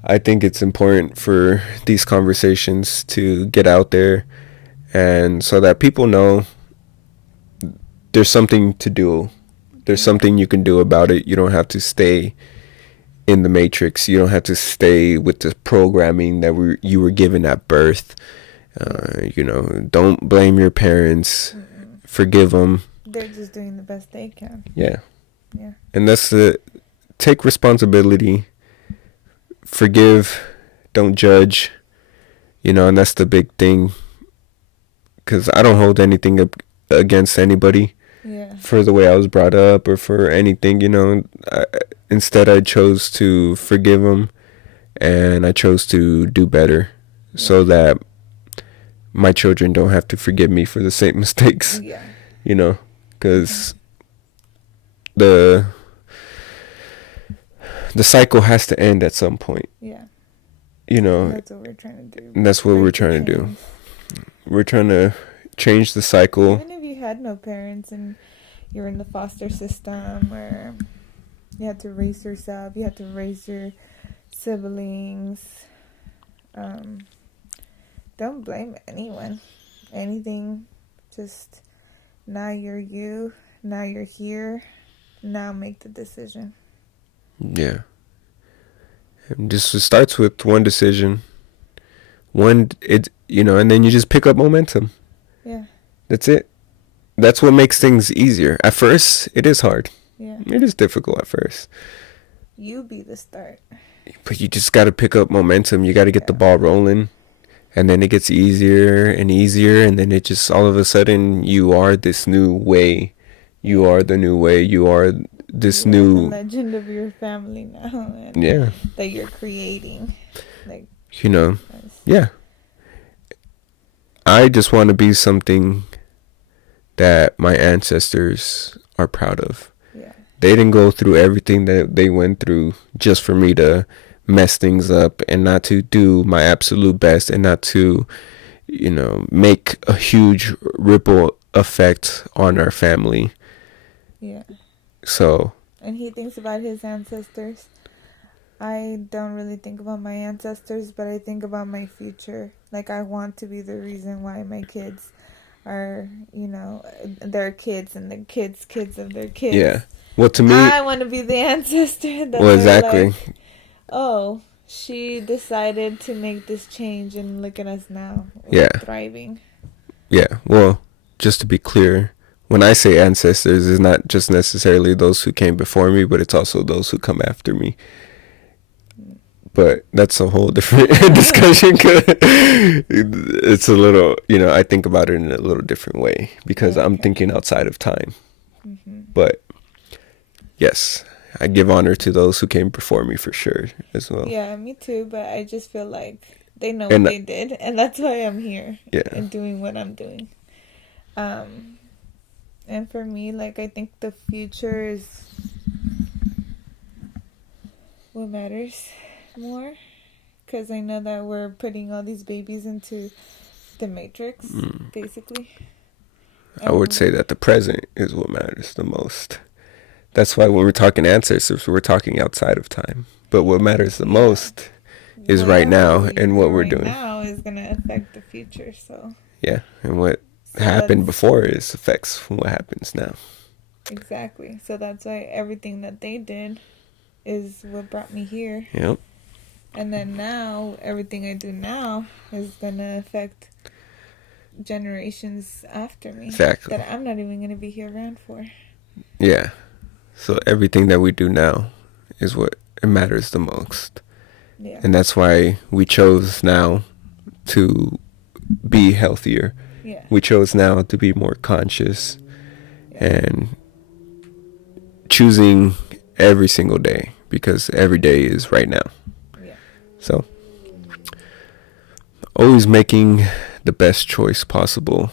I think it's important for these conversations to get out there, and so that people know there's something to do. There's something you can do about it. You don't have to stay in the matrix. You don't have to stay with the programming that you were given at birth. Don't blame your parents. Mm-mm. Forgive them. They're just doing the best they can. Yeah. Yeah. And that's take responsibility. Forgive. Don't judge. And that's the big thing. Because I don't hold anything against anybody. Yeah. For the way I was brought up or for anything, instead I chose to forgive them, and I chose to do better, so that my children don't have to forgive me for the same mistakes. Yeah. Because the cycle has to end at some point. Yeah. That's what we're trying to do. And that's what we're trying to do. We're trying to change the cycle. Even if you had no parents and you're in the foster system, or you had to raise yourself, you had to raise your siblings, don't blame anyone, anything. Just now you're you, now you're here, now make the decision. Yeah. And just it starts with one decision. And then you just pick up momentum. Yeah. That's it. That's what makes things easier. At first, it is hard. Yeah. It is difficult at first. You be the start. But you just got to pick up momentum. You got to get the ball rolling. And then it gets easier and easier. And then it just, all of a sudden, you are this new way. You are the new way. You are this new... the legend of your family now. And yeah. that you're creating. Like, yeah. I just want to be something that my ancestors are proud of. Yeah. They didn't go through everything that they went through just for me to mess things up and not to do my absolute best and not to, make a huge ripple effect on our family. Yeah. So. And he thinks about his ancestors. I don't really think about my ancestors, but I think about my future. Like, I want to be the reason why my kids are, their kids and the kids of their kids. Yeah. Well, to me, I want to be the ancestor that well, exactly. Like, oh, she decided to make this change and look at us now. We're thriving. Yeah. Well, just to be clear, when I say ancestors, it's not just necessarily those who came before me, but it's also those who come after me. But that's a whole different discussion. It's a little, I think about it in a little different way because I'm thinking outside of time. Mm-hmm. But yes, I give honor to those who came before me for sure as well. Yeah, me too. But I just feel like they know what they did, and that's why I'm here. Yeah. And doing what I'm doing. And for me, like, I think the future is what matters more, because I know that we're putting all these babies into the matrix, basically. I would say that the present is what matters the most. That's why when we're talking ancestors, we're talking outside of time. But what matters the most is right now, and what we're doing now is going to affect the future. So yeah, and what happened before affects what happens now. Exactly. So that's why everything that they did is what brought me here. Yep. And then now, everything I do now is going to affect generations after me. Exactly. That I'm not even going to be here around for. Yeah. So everything that we do now is what matters the most. Yeah. And that's why we chose now to be healthier. Yeah. We chose now to be more conscious and choosing every single day because every day is right now. Yeah. So always making the best choice possible.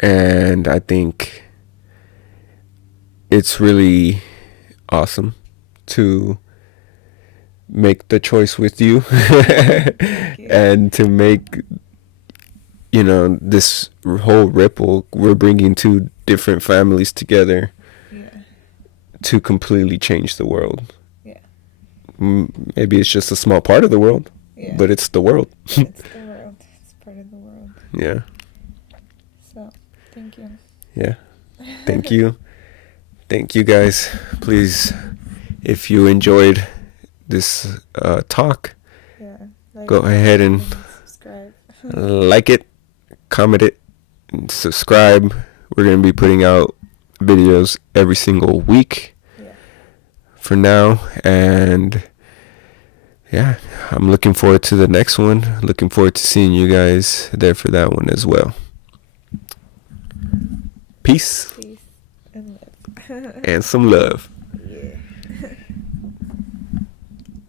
And I think it's really awesome to make the choice with you, and to make, this whole ripple. We're bringing two different families together to completely change the world. Yeah. Maybe it's just a small part of the world, but it's the world. It's the world. It's part of the world. Yeah. So, thank you. Yeah. Thank you. Thank you, guys. Please, if you enjoyed this talk, go ahead and subscribe. Like it, comment it, and subscribe. We're going to be putting out videos every single week for now. And yeah, I'm looking forward to the next one. Looking forward to seeing you guys there for that one as well. Peace. And love. And some love.